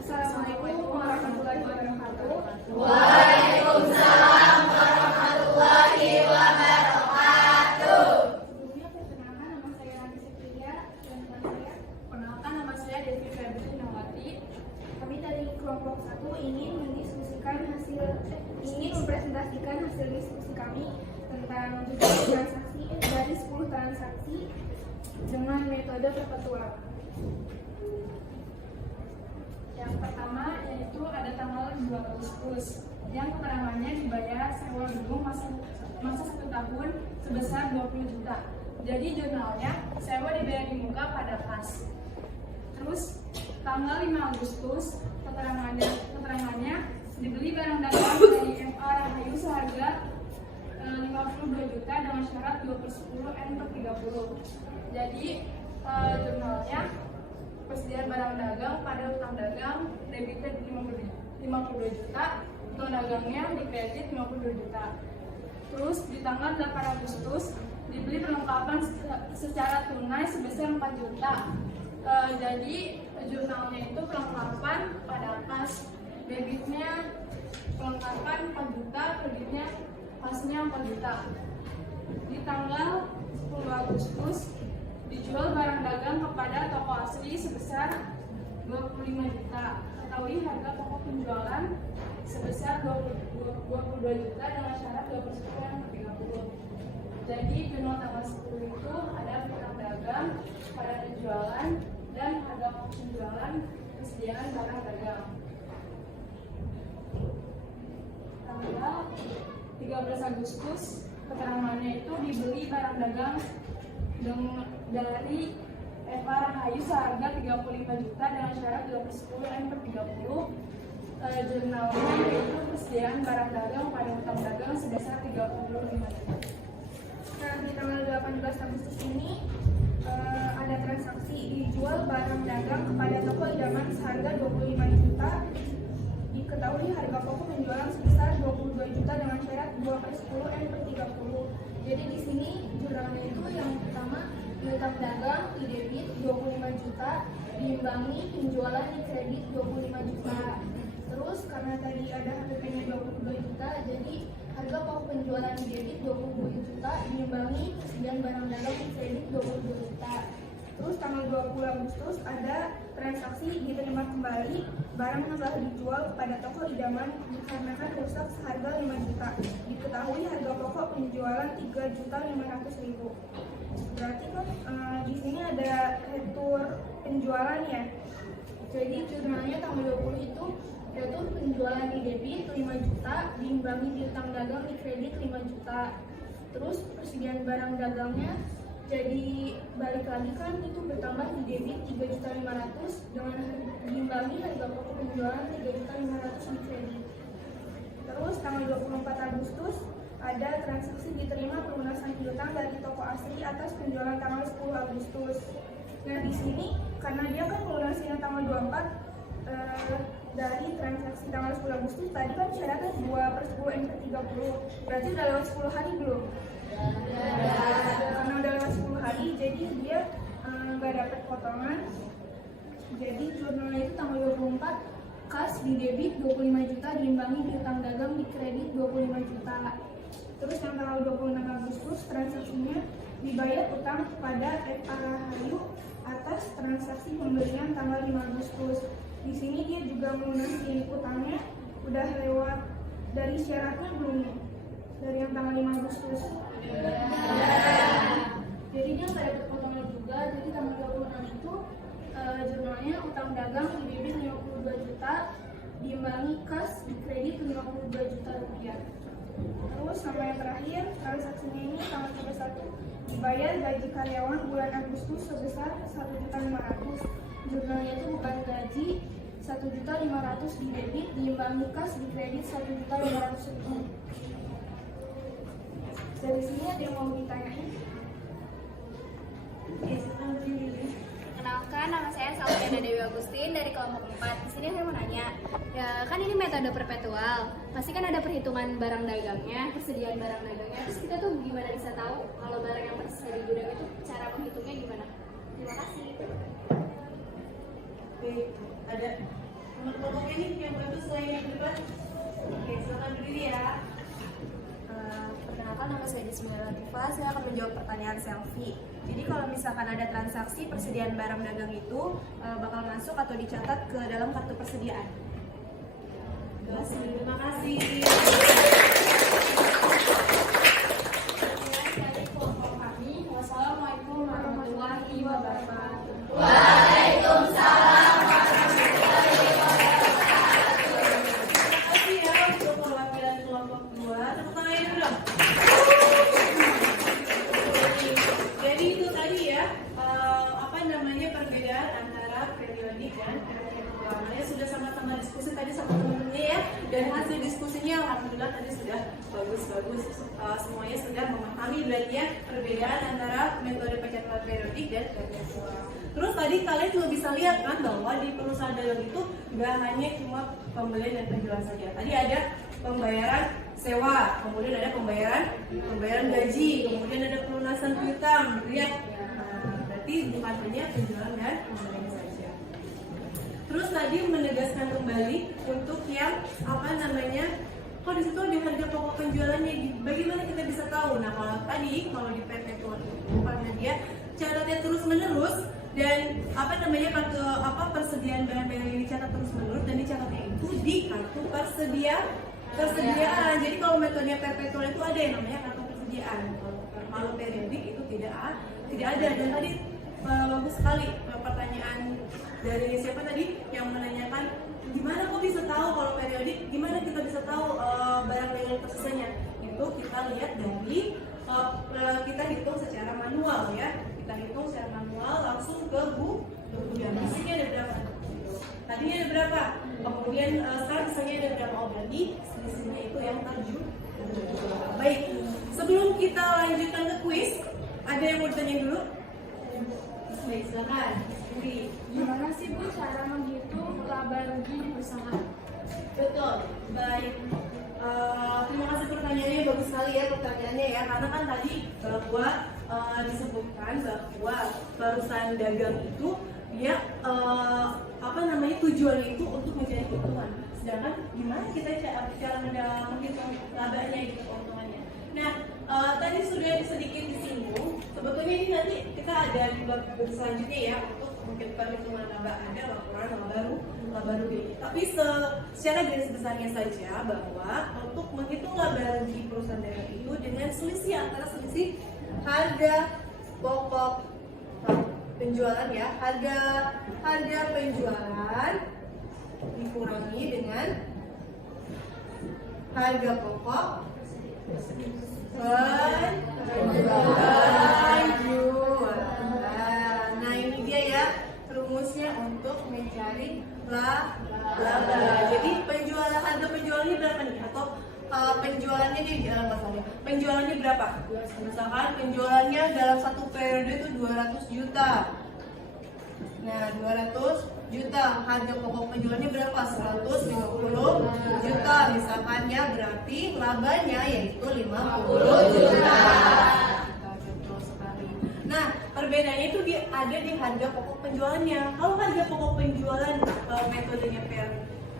Assalamualaikum warahmatullahi wabarakatuh. Sebelumnya perkenalkan, nama saya Rani Septilia dan teman saya. Perkenalkan, nama saya Devi Febri Nawati. Kami dari kelompok 1 ingin mempresentasikan hasil diskusi kami tentang transaksi dari 10 transaksi dengan metode perpetual. Yang pertama yaitu ada tanggal 2 Agustus yang keterangannya dibayar sewa gedung masa 1 tahun sebesar 20 juta. Jadi jurnalnya sewa dibayar di muka pada kas. Terus tanggal 5 Agustus keterangannya dibeli barang dagang dari MA Rahayu seharga 52 juta dengan syarat 2/10 N/30. Jadi jurnalnya persediaan barang dagang pada utang dagang debited 52 juta, utang dagangnya di kredit 52 juta. Terus di tanggal 8 Agustus dibeli perlengkapan secara tunai sebesar 4 juta. Jadi jurnalnya itu perlengkapan pada kas, debitnya perlengkapan 4 juta, kreditnya kasnya 4 juta. Di tanggal 10 Agustus dijual barang dagang kepada toko asli sebesar 25 juta. Ketahui harga pokok penjualan sebesar 22 juta dengan syarat 2/10 Jadi jurnal tanggal 10 itu ada barang dagang pada penjualan dan harga pokok penjualan persediaan barang dagang. Tanggal 13 Agustus keterangannya itu dibeli barang dagang dari Eva Rahayu seharga 35 juta dengan syarat 2/10 N/30. Jurnalnya yaitu persediaan barang dagang pada utang dagang sebesar 35 juta. Nah, di tanggal 18 Agustus ini ada transaksi dijual barang dagang kepada toko idaman seharga 25 juta. Diketahui harga pokok penjualan sebesar 22 juta dengan syarat 2/10 N/30. Jadi di sini jurnalnya itu yang pertama utang dagang di debit 25 juta, diimbangi penjualan di kredit 25 juta. Terus karena tadi ada HPP-nya 22 juta, jadi harga pokok penjualan di debit 22 juta, diimbangi persediaan barang dagang di kredit 22 juta. Terus tanggal 20 Agustus ada transaksi diterima kembali barang yang telah dijual kepada toko idaman dikarenakan rusak seharga 5 juta. Diketahui harga pokok penjualan 3.500.000. Berarti kan di sini ada retur penjualan ya. Jadi jurnalnya tanggal 20 itu retur penjualan di debit 5 juta, diimbangi di utang dagang di kredit 5 juta. Terus persediaan barang dagangnya jadi balik lagi kan itu bertambah di debit 3.500.000 dengan diimbangi harga pokok penjualan 3.500.000 di kredit. Terus tanggal 24 Agustus ada transaksi diterima pelunasan piutang dari toko asli atas penjualan tanggal 10 Agustus. Nah di sini karena dia kan pelunasinya tanggal 24 dari transaksi tanggal 10 Agustus tadi kan syaratnya 2/10 berarti udah lewat 10 hari belum? Karena udah lewat 10 hari jadi dia nggak dapat potongan. Jadi jurnalnya itu tanggal 24 kas di debit 25 juta diimbangi piutang dagang di kredit 25 juta. Terus yang tanggal 26 Agustus transaksinya dibayar utang kepada FA Rahayu atas transaksi pembelian tanggal 5 Agustus. Di sini dia juga melunasi utangnya udah lewat dari syaratnya belum nih? Dari yang tanggal 5 Agustus. Jadi dia nggak dapat potongan juga. Jadi tanggal 26 itu jurnalnya utang dagang di debit 52 juta diimbangi kas di kredit 52 juta rupiah. Terus sama yang terakhir transaksinya ini tanggal 31 dibayar gaji karyawan bulan Agustus sebesar 1.500.000. Jurnalnya itu bukan gaji 1.500.000 di debit diimbangi kas di kredit 1.500.000. Dari sini ada yang mau ditanyain? Kenalkan, nama saya Salviana Dewi Agustin dari kelompok 4. Di sini saya mau nanya, ya kan ini metode perpetual, pasti kan ada perhitungan barang dagangnya, persediaan barang dagangnya. Terus kita tuh gimana bisa tahu kalau barang yang tersedia di gudang itu cara menghitungnya gimana? Terima kasih. Oke, ada kelompoknya nih yang bantu selain yang di depan. Oke, silakan berdiri ya. Perkenalkan, nama saya Dismila Latifah. Saya akan menjawab pertanyaan Selfie. Jadi kalau misalkan ada transaksi persediaan barang dagang itu bakal masuk atau dicatat ke dalam kartu persediaan. Terima kasih. Dari kelompok kami, wassalamualaikum warahmatullahi wabarakatuh. Terima kasih ya untuk perwakilan kelompok 2. Tepuk tangannya dulu dong. Jadi itu tadi ya, perbedaan antara periodik dan periode keuangannya sudah sama-sama diskusi tadi sama teman-temannya ya, dan hasil diskusinya alhamdulillah tadi sudah bagus, semuanya sudah memahami berarti ya perbedaan antara metode pencatatan periodik dan periode keuangan. Terus tadi kalian juga bisa lihat kan bahwa di perusahaan dagang itu nggak hanya cuma pembelian dan penjualan saja. Tadi ada pembayaran sewa, kemudian ada pembayaran gaji, kemudian ada pelunasan piutang, gitu ya. Berarti bukan hanya penjualan dan pembelian saja. Terus tadi menegaskan kembali untuk yang kok di situ ada harga pokok penjualannya, bagaimana kita bisa tahu? Nah kalau di perpetual itu karena dia catatnya terus menerus dan persediaan barang yang dicatat terus menerus dan dicatatnya itu di kartu persediaan. Jadi kalau metode perpetual itu ada yang namanya kartu persediaan. Kalau periodik itu tidak ada. Dan tadi bagus sekali pertanyaan dari siapa tadi yang menanyakan gimana kok bisa tahu kalau periodik, gimana kita bisa tahu barang yang tersisanya. Itu kita lihat dari kita hitung secara manual ya. Kita hitung secara manual langsung ke gudang. Isinya ada berapa? Tadinya ada berapa? Kemudian sekarang sisanya ada berapa? Oh berarti selisihnya itu yang 7. Baik, sebelum kita lanjutkan ke kuis, ada yang mau ditanya dulu? Baik, silakan. Gimana sih Bu cara menghitung laba rugi di perusahaan? Betul, baik. Terima kasih pertanyaannya, bagus sekali ya pertanyaannya ya, karena kan tadi bahwa disebutkan bahwa perusahaan dagang itu dia tujuannya itu untuk mencari keuntungan. Sedangkan gimana kita cara menghitung labanya gitu, keuntungannya. Nah, tadi sudah sedikit disinggung. Sebetulnya ini nanti kita ada di bab selanjutnya ya untuk mungkin perhitungan laba ada, laporan laba rugi. Tapi secara garis besarnya saja bahwa untuk menghitung laba rugi perusahaan dagang itu dengan selisih antara selisih harga pokok penjualan ya, harga penjualan dikurangi dengan harga pokok penjualan. Nah ini dia ya rumusnya untuk mencari laba. Jadi harga penjualannya berapa nih? Atau penjualannya penjualannya berapa? Misalkan penjualannya dalam satu periode itu 200 juta. Nah, 200 juta, harga pokok penjualannya berapa? 150 juta misalkan ya, berarti labanya yaitu 50 juta. Betul sekali. Nah, perbedaannya itu ada di harga pokok penjualannya. Kalau harga pokok penjualan metodenya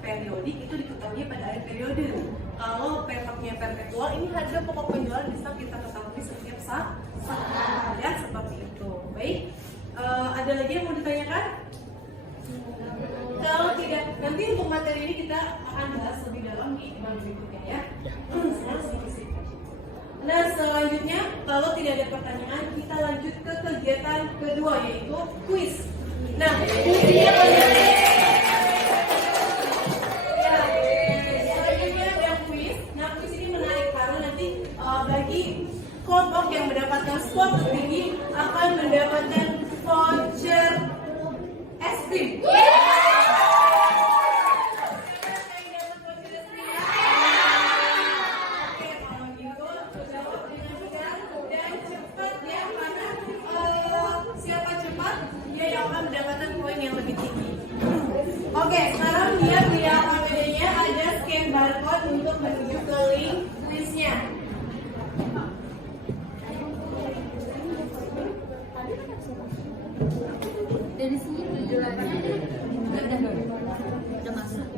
periodik itu diketahui pada akhir periode. Kalau metodenya perpetual, ini harga pokok penjualan bisa kita ketahui setiap saat ya, seperti itu. Baik, ada lagi yang mau ditanyakan? Kalau tidak, nanti untuk materi ini kita akan bahas lebih dalam di berikutnya ya. Nah, selanjutnya kalau tidak ada pertanyaan, kita lanjut ke kegiatan kedua, yaitu kuis. Nah, kuisnya selanjutnya ada kuis. Nah, kuis ini menarik karena nanti bagi kelompok yang mendapatkan skor tertinggi akan mendapatkan voucher es krim. Oke, sekarang dia punya HPD-nya, ada scan barcode untuk menuju ke link kuisnya. Dari sini tujuannya udah masuk.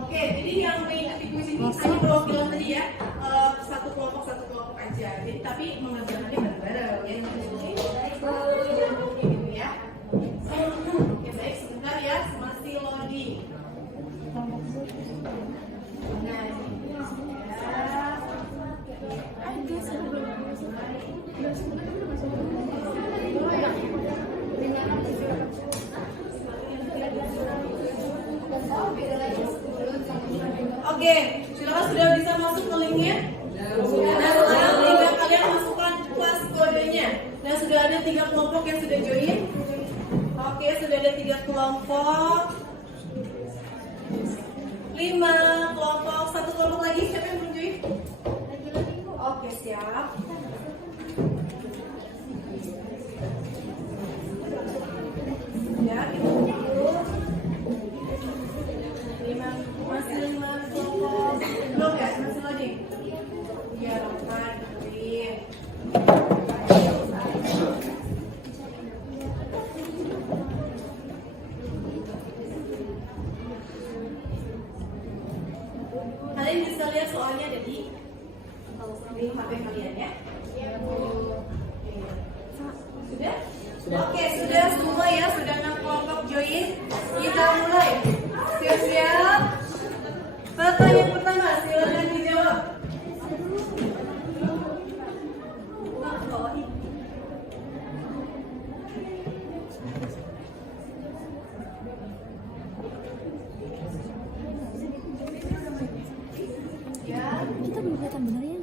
Oke, jadi yang mengikuti kuis ini hanya perwakilan tadi ya, satu kelompok aja. Jadi tapi mengerjakannya bareng-bareng ya. Gitu ya. Oke, baik, sebentar ya, masih loading. Nah, ini ya. Oke, silakan sudah bisa masuk ke linknya. Nah, sekarang tinggal kalian masukkan kelas kodenya. Nah, sudah ada 3 kelompok yang sudah join. Oke, sudah ada 3 kelompok, 5 kelompok, 1 kelompok lagi. Siapa yang belum join? Oke, siap. Ya, masih 5 kelompok. Belum ya? Masih loading? Iya, Rahman, dengerin. Kalian bisa lihat soalnya ada di HP kalian ya. Sudah? Oke, sudah semua ya, sudah 6 kelompok join. Kita mulai. Siap-siap. Pertanyaan pertama, silakan dijawab. Ya. Kita belum kelihatan bener ya?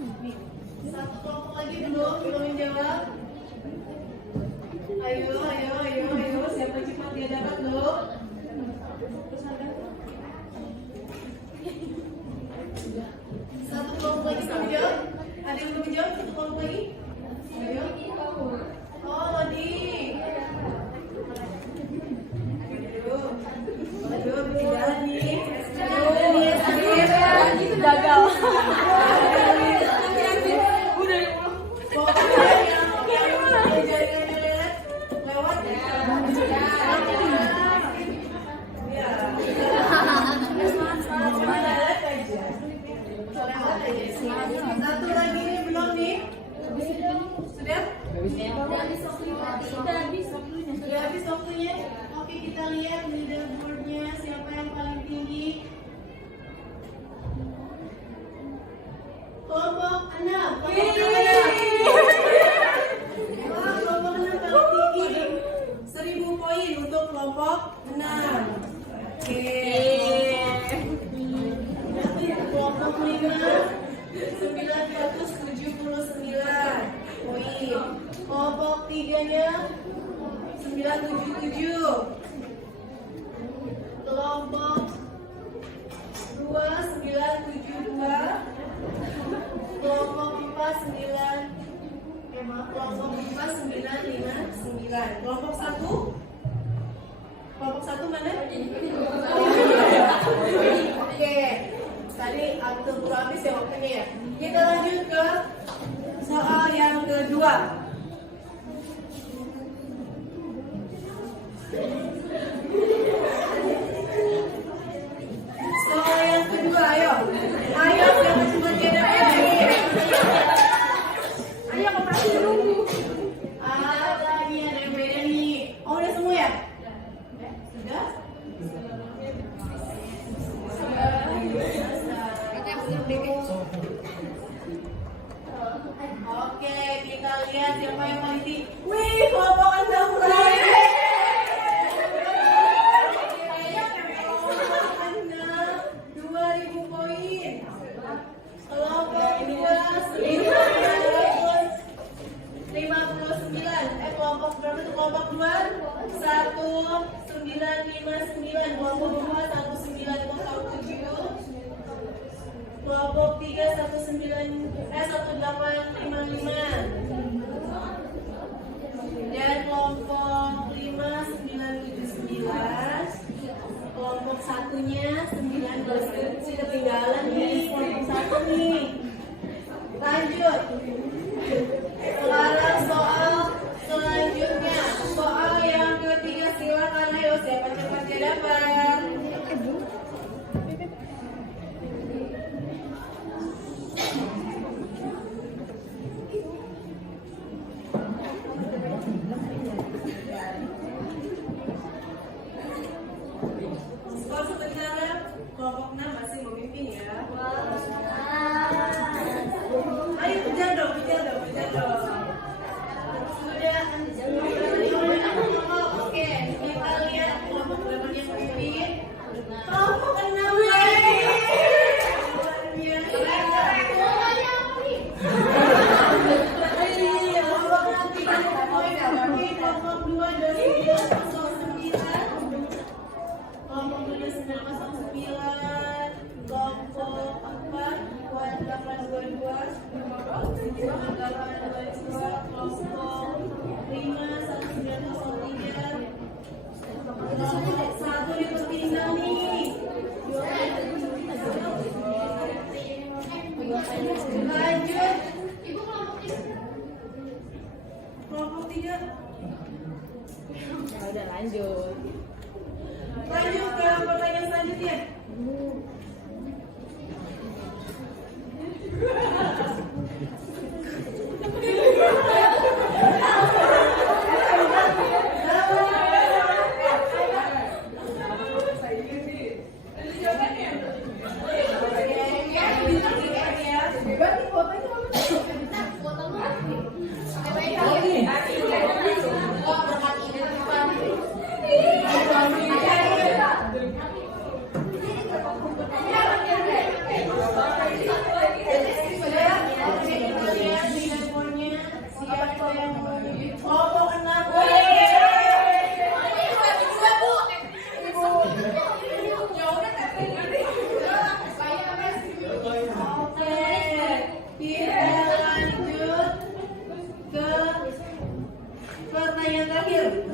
Satu kelompok lagi belum menjawab. Ayo. Siapa cepat dia dapat belum? Satu kelompok lagi belum menjawab. Ada yang belum menjawab? Satu kelompok lagi. Ayo. Oh, loading. Aduh, berjalan nih. Itu gagal. Satu lagi nih, belum nih? Sudah? Sudah habis waktunya. Oke, kita lihat leaderboardnya siapa yang paling tinggi. Kelompok 6. Kelompok 6 paling tinggi. 1000 poin untuk kelompok 6. Oke. Kelompok 5 979 poin. Kelompok 3-nya 977. Kelompok 2 972. kelompok 5 9 5 9. Kelompok 1 mana? Oke. Tadi keburu habis ya waktunya ya. Kita lanjut ke soal yang kedua. Soal yang kedua, ayo. Ayo, siapa cuma tidak ini. Ayo, koperasi dulu. Lagi ada yang beda nih. Oh, udah semua ya? Sudah? Oke, kita lihat siapa yang mati. Wih, kelompok 6 mulai. Kelompok berapa itu kelompok 2? 1959. Kelompok 2 1907. Kelompok 3 1855. Dan kelompok 5 979. Kelompok satunya 19 sih ketinggalan nih. Kelompok 1 nih. Lanjut. Sekarang soal selanjutnya, soal yang ketiga, silakan ayo siapa cepat dia dapat. Skor sementara kelompok 6 masih memimpin ya. Ayo kejar dong. Oke, kita lihat kelompok berapa yang memimpin. Kelompok 6 lagi. Kelompok 6 3 poin, tapi kelompok 2 dari 909. Kelompok 2 dari 909. Kelompok 4 1822. Kelompok 5 1903. Satu dipertinggal nih. Lanjut. Kelompok 3. Udah lanjut. Lanjut ke pertanyaan selanjutnya. Pertanyaan terakhir.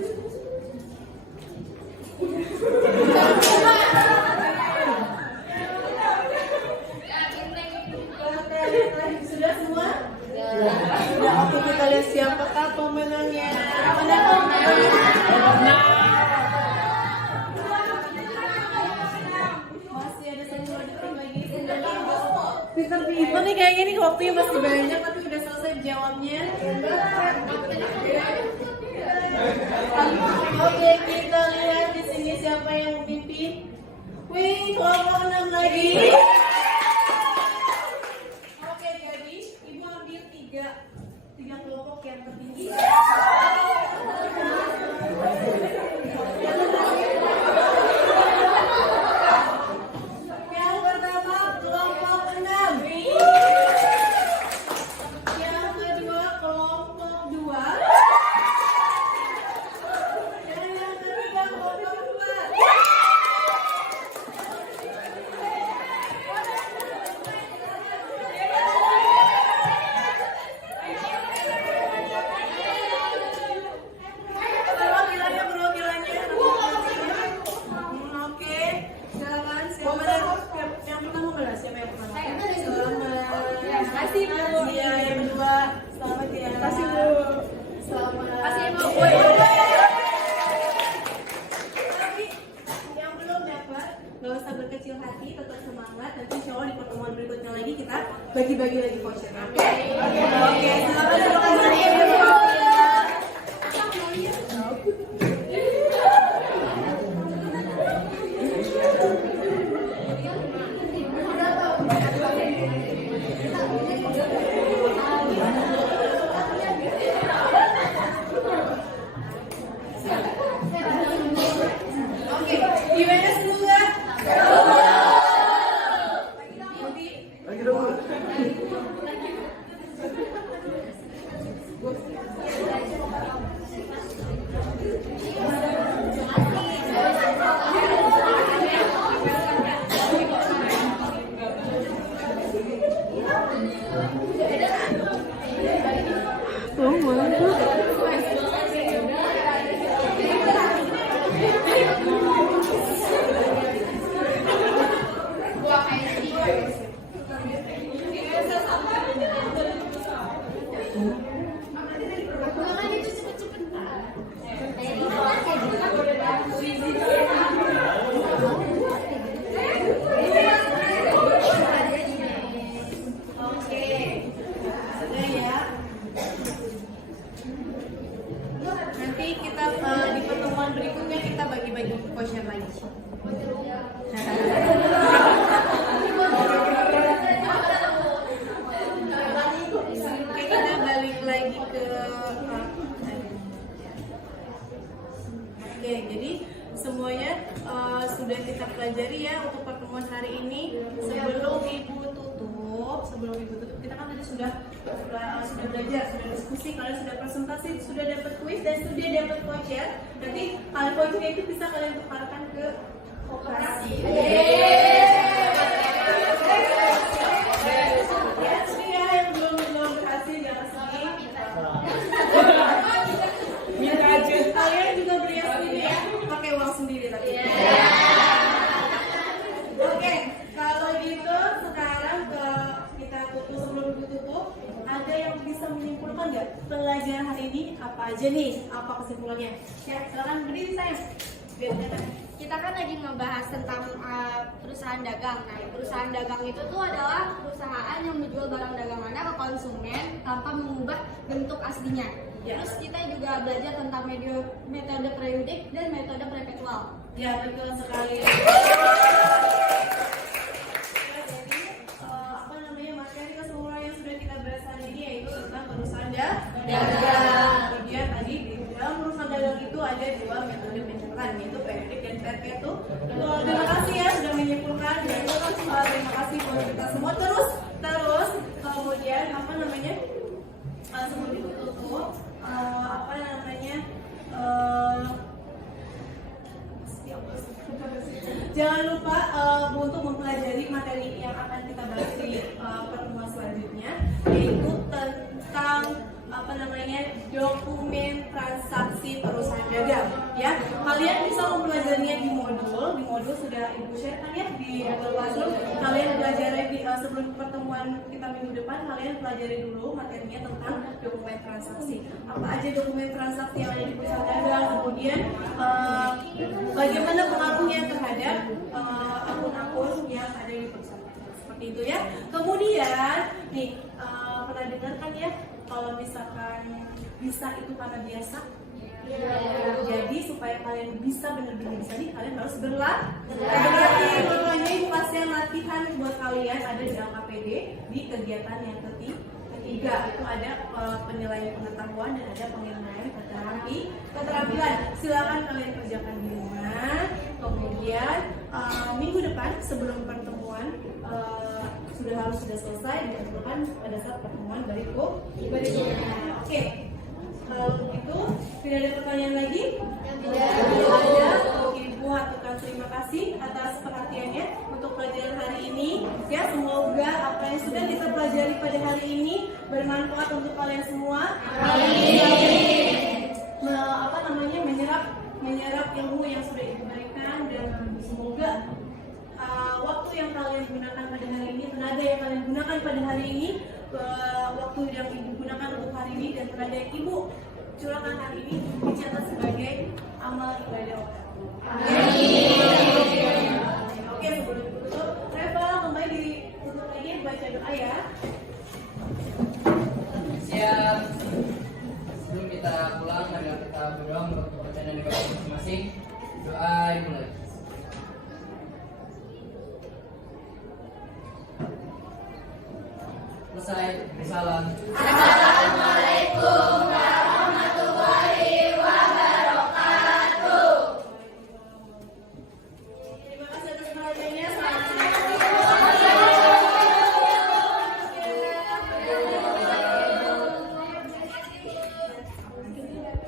Sudah semua? Sudah. Oke, kita lihat siapakah pemenangnya. Masih ada 1 detik lagi. Pinter-pinter nih kayaknya nih, waktunya masih banyak tapi udah selesai jawabnya. Oke, kita lihat di sini siapa yang memimpin. Wih, kelompok 6 lagi. Oke, jadi ibu ambil tiga kelompok yang tertinggi. Yang pertama kelompok 6. Yang kedua kelompok 2. Dan yang ketiga kelompok 4. bagi-bagi voucher. Oke, silakan Maria Ibu. Oke, gimana semua? Nanti kita di pertemuan berikutnya kita bagi-bagi voucher lagi. Oke, kita balik lagi ke Oke, jadi semuanya sudah kita pelajari ya untuk pertemuan hari ini. Sebelum ibu tutup, kita kan tadi sudah belajar, sudah diskusi, kalian sudah presentasi, sudah dapat kuis dan sudah dapat voucher. Nanti kalian voucher itu bisa kalian tukarkan ke koperasi. Ya, sudah yang belum berhasil jangan sedih. Kalian juga beli yang sendiri ya, pakai uang sendiri tapi. Oke, kalau gitu sekarang kita tutup. Sebelum tutup, ada yang bisa menyimpulkan nggak pelajaran hari ini apa aja nih? Apa kesimpulannya? Ya, silakan berdiri sayang. Biar kelihatan. Kita kan lagi ngebahas tentang perusahaan dagang. Nah, perusahaan dagang itu tuh adalah perusahaan yang menjual barang dagangannya ke konsumen tanpa mengubah bentuk aslinya. Ya. Terus kita juga belajar tentang metode periodik dan metode perpetual. Ya, betul sekali. Materi keseluruhan yang sudah kita bahas hari ini yaitu tentang perusahaan dagang. Kemudian tadi di dalam perusahaan dagang itu ada dua metode penjualan, yaitu periodik dan perpetu. Terima kasih ya sudah menyimpulkan. Terima kasih buat kita semua. Terus kemudian sebelum ditutup jangan lupa untuk mempelajari materi yang akan kita bahas di pertemuan selanjutnya, yaitu tentang dokumen transaksi perusahaan dagang. Ya, kalian bisa mempelajarinya di modul sudah ibu share kan ya di Google Classroom. Kalian pelajari sebelum pertemuan kita minggu depan, kalian pelajari dulu materinya tentang dokumen transaksi. Apa aja dokumen transaksi yang ada di perusahaan dagang, kemudian bagaimana pengaruhnya terhadap akun-akun yang ada di perusahaan. Seperti itu ya. Kemudian nih pernah dengar kan ya kalau misalkan bisa itu karena biasa. Jadi supaya kalian bisa benar-benar bisa nih, kalian harus berlatih. Makanya ibu kasih latihan buat kalian ada di LKPD di kegiatan yang ketiga. Itu ada penilaian pengetahuan dan ada penilaian keterampilan. Silakan kalian kerjakan di rumah. Kemudian minggu depan sebelum pertemuan sudah selesai ditentukan pada saat pertemuan berikutnya. Oke. Kalau begitu, tidak ada pertanyaan lagi? Tidak ada. Ibu haturkan terima kasih atas perhatiannya untuk pelajaran hari ini. Ya, semoga apa yang sudah kita pelajari pada hari ini bermanfaat untuk kalian semua. Amin. Menyerap ilmu yang sudah ibu berikan dan semoga waktu yang kalian gunakan pada hari ini, tenaga yang kalian gunakan pada hari ini, waktu yang ibu gunakan untuk hari ini dan tenaga yang ibu curahkan hari ini dicatat sebagai amal ibadah. Amin. Oke, sebelum ditutup, Reva kembali ditutup lagi baca doa ya. Salam. Assalamualaikum